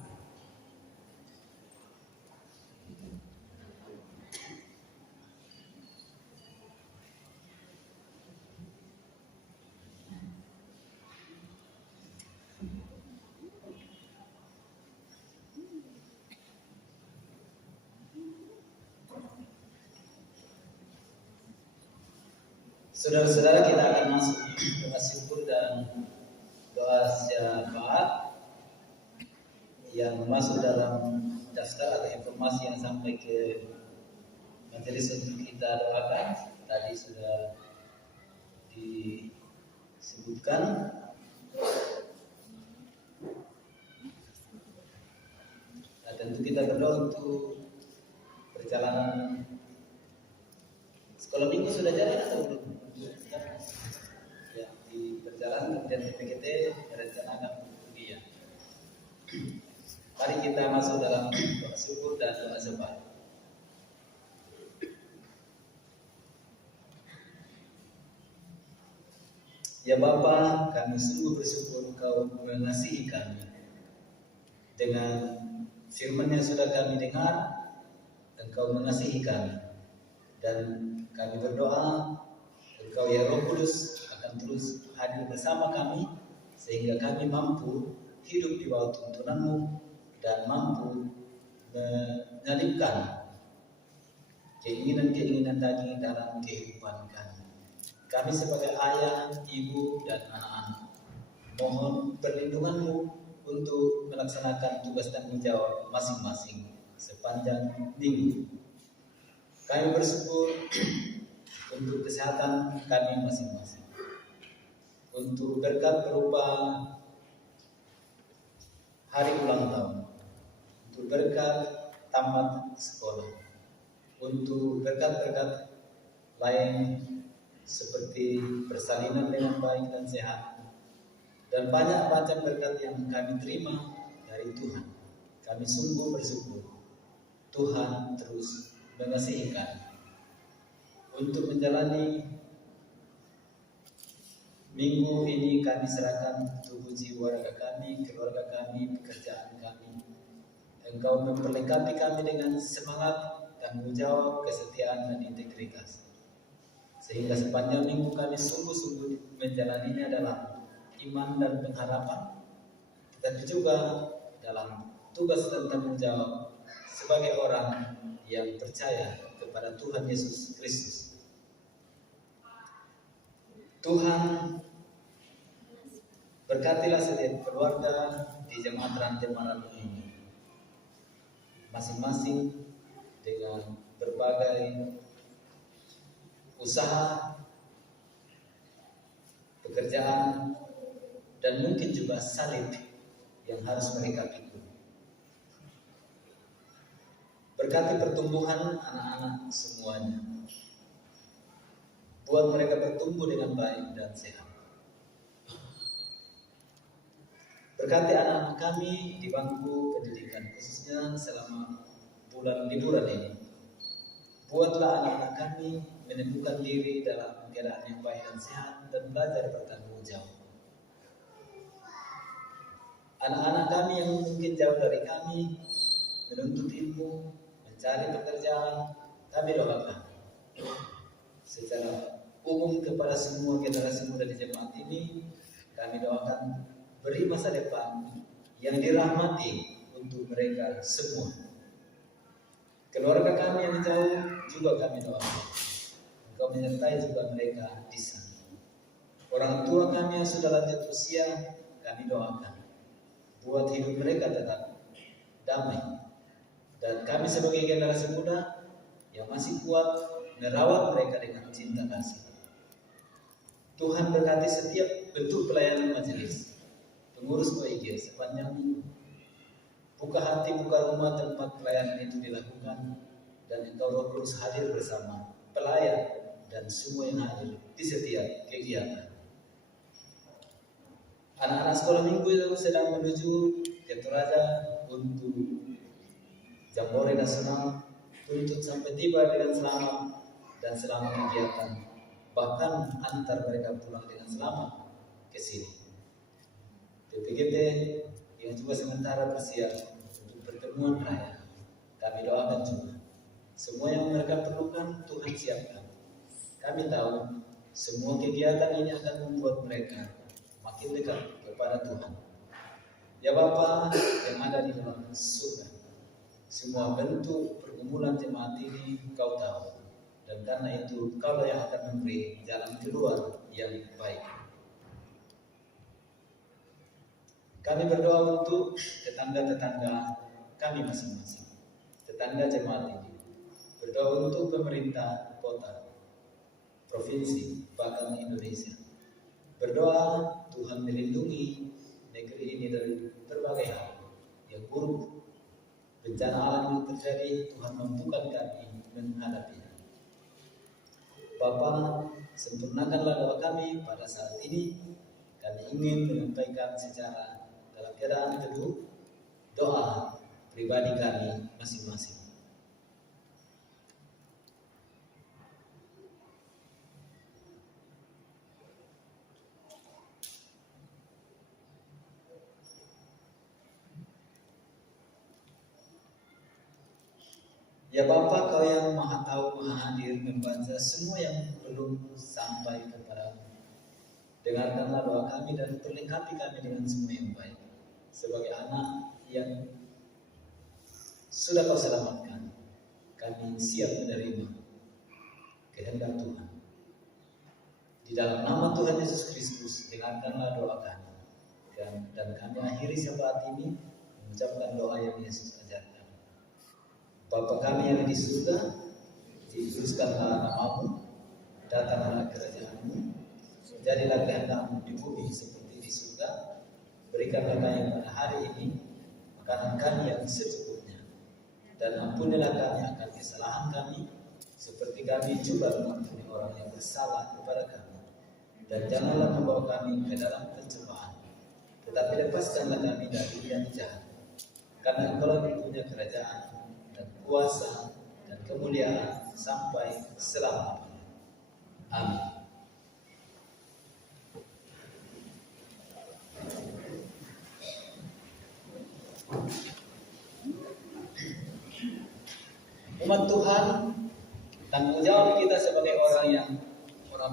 Saudara-saudara, kita akan masuk doa syukur dan doa syafaat yang masuk dalam daftar atau informasi yang sampai ke majelis untuk kita doakan. Tadi sudah disebutkan. Nah, tentu kita berdoa untuk perjalanan sekolah minggu. Sudah jalan atau belum? Ya, di perjalanan kemudian PPKT rencanakan ujian. Mari kita masuk dalam doa syukur dan doa syafaat. Ya Bapa, kami sungguh bersyukur Engkau mengasihi kami. Dengan firman yang sudah kami dengar, Engkau mengasihi kami. Dan kami berdoa Engkau ya Roh Kudus akan terus hadir bersama kami, sehingga kami mampu hidup di bawah tuntunan-Mu dan mampu menyalipkan keinginan-keinginan daging dalam kehidupan kami. Kami sebagai ayah, ibu, dan anak-anak mohon perlindungan-Mu untuk melaksanakan tugas tanggung jawab masing-masing sepanjang minggu. Kami bersyukur untuk kesehatan kami masing-masing, untuk berkat berupa hari ulang tahun, untuk berkat tamat sekolah, untuk berkat-berkat lain seperti persalinan dengan baik dan sehat, dan banyak macam berkat yang kami terima dari Tuhan. Kami sungguh bersyukur Tuhan terus mengasihi kami. Untuk menjalani minggu ini kami serahkan tubuh jiwa raga kami, keluarga kami, pekerjaan kami. Engkau memperlengkapi kami dengan semangat, tanggung jawab, kesetiaan, dan integritas. Sehingga sepanjang minggu kami sungguh-sungguh menjalaninya dalam iman dan pengharapan, tetapi juga dalam tugas dan tanggung jawab sebagai orang yang percaya kepada Tuhan Yesus Kristus. Tuhan, berkatilah setiap keluarga di jemaat Rantai Marathon ini, masing-masing dengan berbagai usaha, pekerjaan, dan mungkin juga salib yang harus mereka pikul. Berkati pertumbuhan anak-anak semuanya, buat mereka bertumbuh dengan baik dan sehat. Berkati anak-anak kami di bangku pendidikan, khususnya selama bulan liburan ini. Buatlah anak-anak kami menemukan diri dalam keadaan yang baik dan sehat dan belajar bertanggung jawab. Anak-anak kami yang mungkin jauh dari kami, menuntut ilmu, mencari pekerjaan, kami doakan secara umum kepada semua generasi muda di jemaat ini. Kami doakan beri masa depan yang dirahmati untuk mereka semua. Keluarga kami yang jauh juga kami doakan, Engkau menyertai juga mereka di sana. Orang tua kami yang sudah lanjut usia, kami doakan buat hidup mereka tetap damai. Dan kami sebagai generasi muda yang masih kuat merawat mereka dengan cinta kasih. Tuhan berkati setiap bentuk pelayanan majelis, pengurus OIG sepanjang minggu. Buka hati, buka rumah tempat pelayanan itu dilakukan, dan Engkau Roh Kudus hadir bersama pelayan dan semua yang hadir di setiap kegiatan. Anak-anak sekolah minggu itu sedang menuju ke Toraja untuk Jambore Nasional, tuntut sampai tiba dengan selamat dan selamat kegiatan, bahkan antar mereka pulang dengan selamat ke sini. PPGP yang juga sementara bersiap untuk pertemuan raya, kami doakan juga semua yang mereka perlukan Tuhan siapkan. Kami tahu semua kegiatan ini akan membuat mereka makin dekat kepada Tuhan. Ya Bapa yang ada di dalam surga, semua bentuk pergumulan jemaat ini Kau tahu, dan karena itu Kau yang akan memberi jalan keluar yang baik. Kami berdoa untuk tetangga-tetangga kami masing-masing, tetangga jemaat ini. Berdoa untuk pemerintah kota, provinsi, bahkan Indonesia. Berdoa Tuhan melindungi negeri ini dari berbagai hal yang buruk. Bencana alam yang terjadi, Tuhan mampukan kami menghadapinya. Bapa, sempurnakanlah doa kami pada saat ini. Kami ingin menyampaikan secara dalam keadaan teduh doa pribadi kami masing-masing. Ya Bapa, Kau yang maha tahu, maha hadir, membaca semua yang belum sampai kepadamu. Dengarkanlah doa kami dan perlengkapi kami dengan semua yang baik. Sebagai anak yang sudah Kau selamatkan, kami siap menerima kehendak Tuhan. Di dalam nama Tuhan Yesus Kristus, dengarkanlah doa kami. Dan kami akhiri saat ini mengucapkan doa yang Yesus ajarkan. Bapa kami yang di surga, dikuduskanlah namamu, datanglah kerajaanmu, jadilah kehendak-Mu di bumi seperti di surga. Berikanlah kami pada hari ini makanan kami yang secukupnya, dan ampunilah kami akan kesalahan kami, seperti kami juga mengampuni orang yang bersalah kepada kami. Dan janganlah membawa kami ke dalam pencobaan, tetapi lepaskanlah kami dari yang jahat. Karena Engkau yang punya kerajaan dan kuasa dan kemuliaan sampai selama-lamanya. Amin. Umat Tuhan, tanggung jawab kita sebagai orang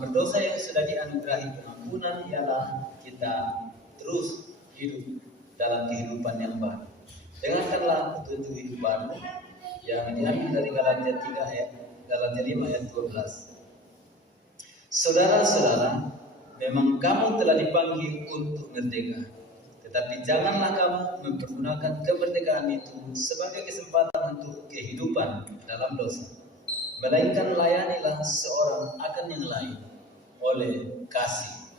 berdosa yang sudah dianugerahi pengampunan ialah kita terus hidup dalam kehidupan yang baru. Dengarkanlah petunjuk hidup baru yang diambil dari Galatia 5 ayat 12. Saudara-saudara, memang kamu telah dipanggil untuk merdeka, tetapi janganlah kamu mempergunakan kemerdekaan itu sebagai kesempatan untuk kehidupan dalam dosa, melainkan layanilah seorang akan yang lain oleh kasih.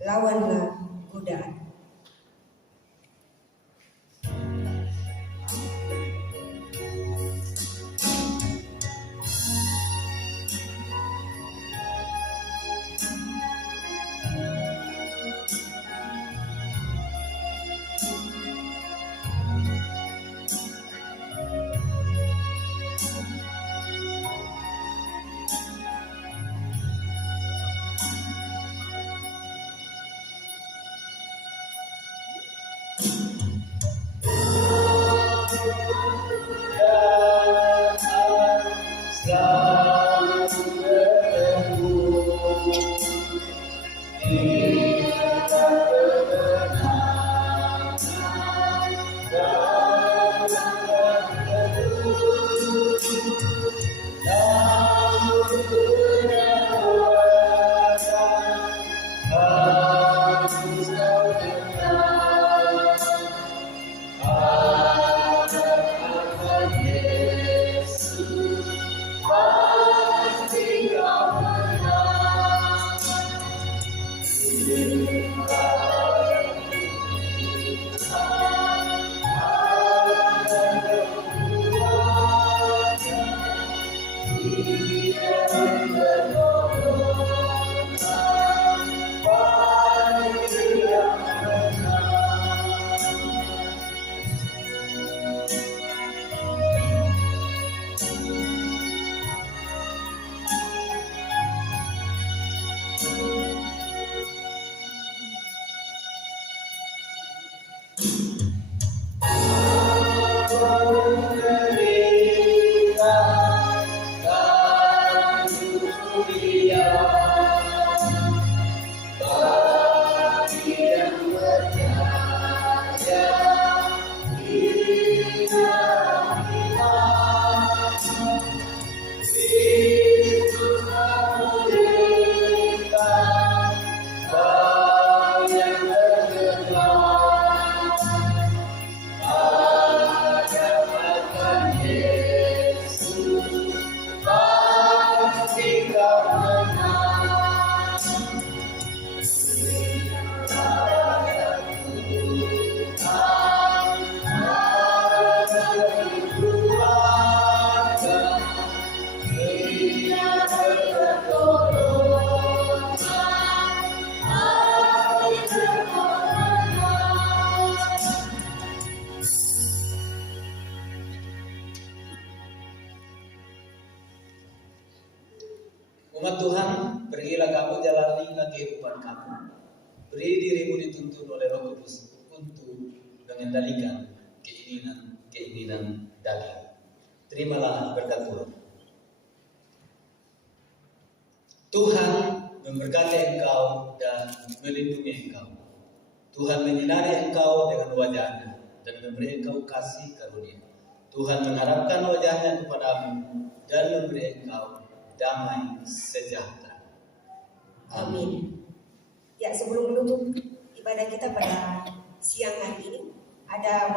Lawanlah godaan. Umat Tuhan, pergilah kamu, jalanilah kehidupan kamu. Beri dirimu dituntun oleh Roh Kudus untuk mengendalikan keinginan daging. Terimalah berkat Tuhan. Tuhan memberkati engkau dan melindungi engkau. Tuhan menyinari engkau dengan wajahnya dan memberi engkau kasih karunia. Tuhan mengharapkan wajahnya kepadamu dan memberi engkau damai sejahtera. Amin. Ya, sebelum menutup ibadah kita pada siang hari ini, ada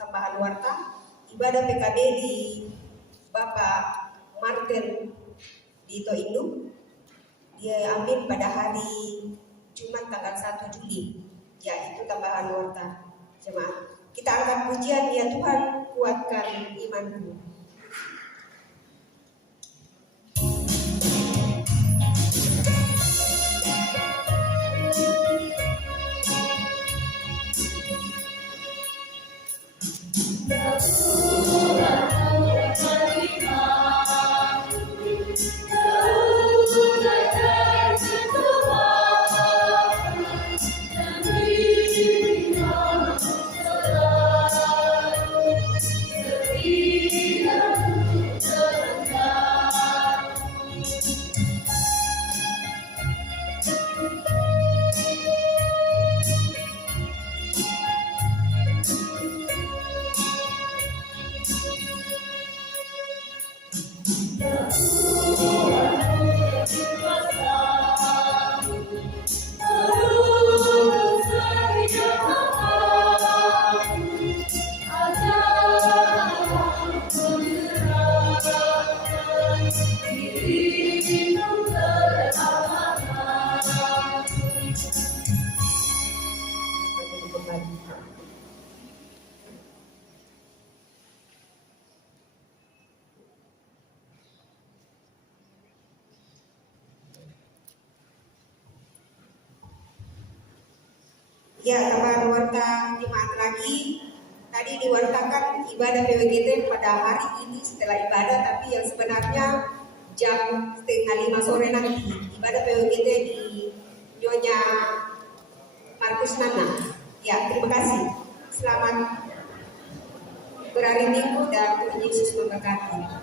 tambahan warta ibadah PKB di Bapak Martin di Toindung. Dia ambil pada hari Jumat tanggal 1 Juli. Ya, itu tambahan warta jemaat. Kita angkat pujian, ya Tuhan kuatkan imanku. Ya, tambahan warta jemaat lagi. Tadi diwartakan ibadah PWGT pada hari ini setelah ibadah, tapi yang sebenarnya jam 4:30 sore nanti ibadah PWGT di Nyonya Markus Nana. Ya, terima kasih. Selamat berhari Minggu dan Tuhan Yesus memberkati.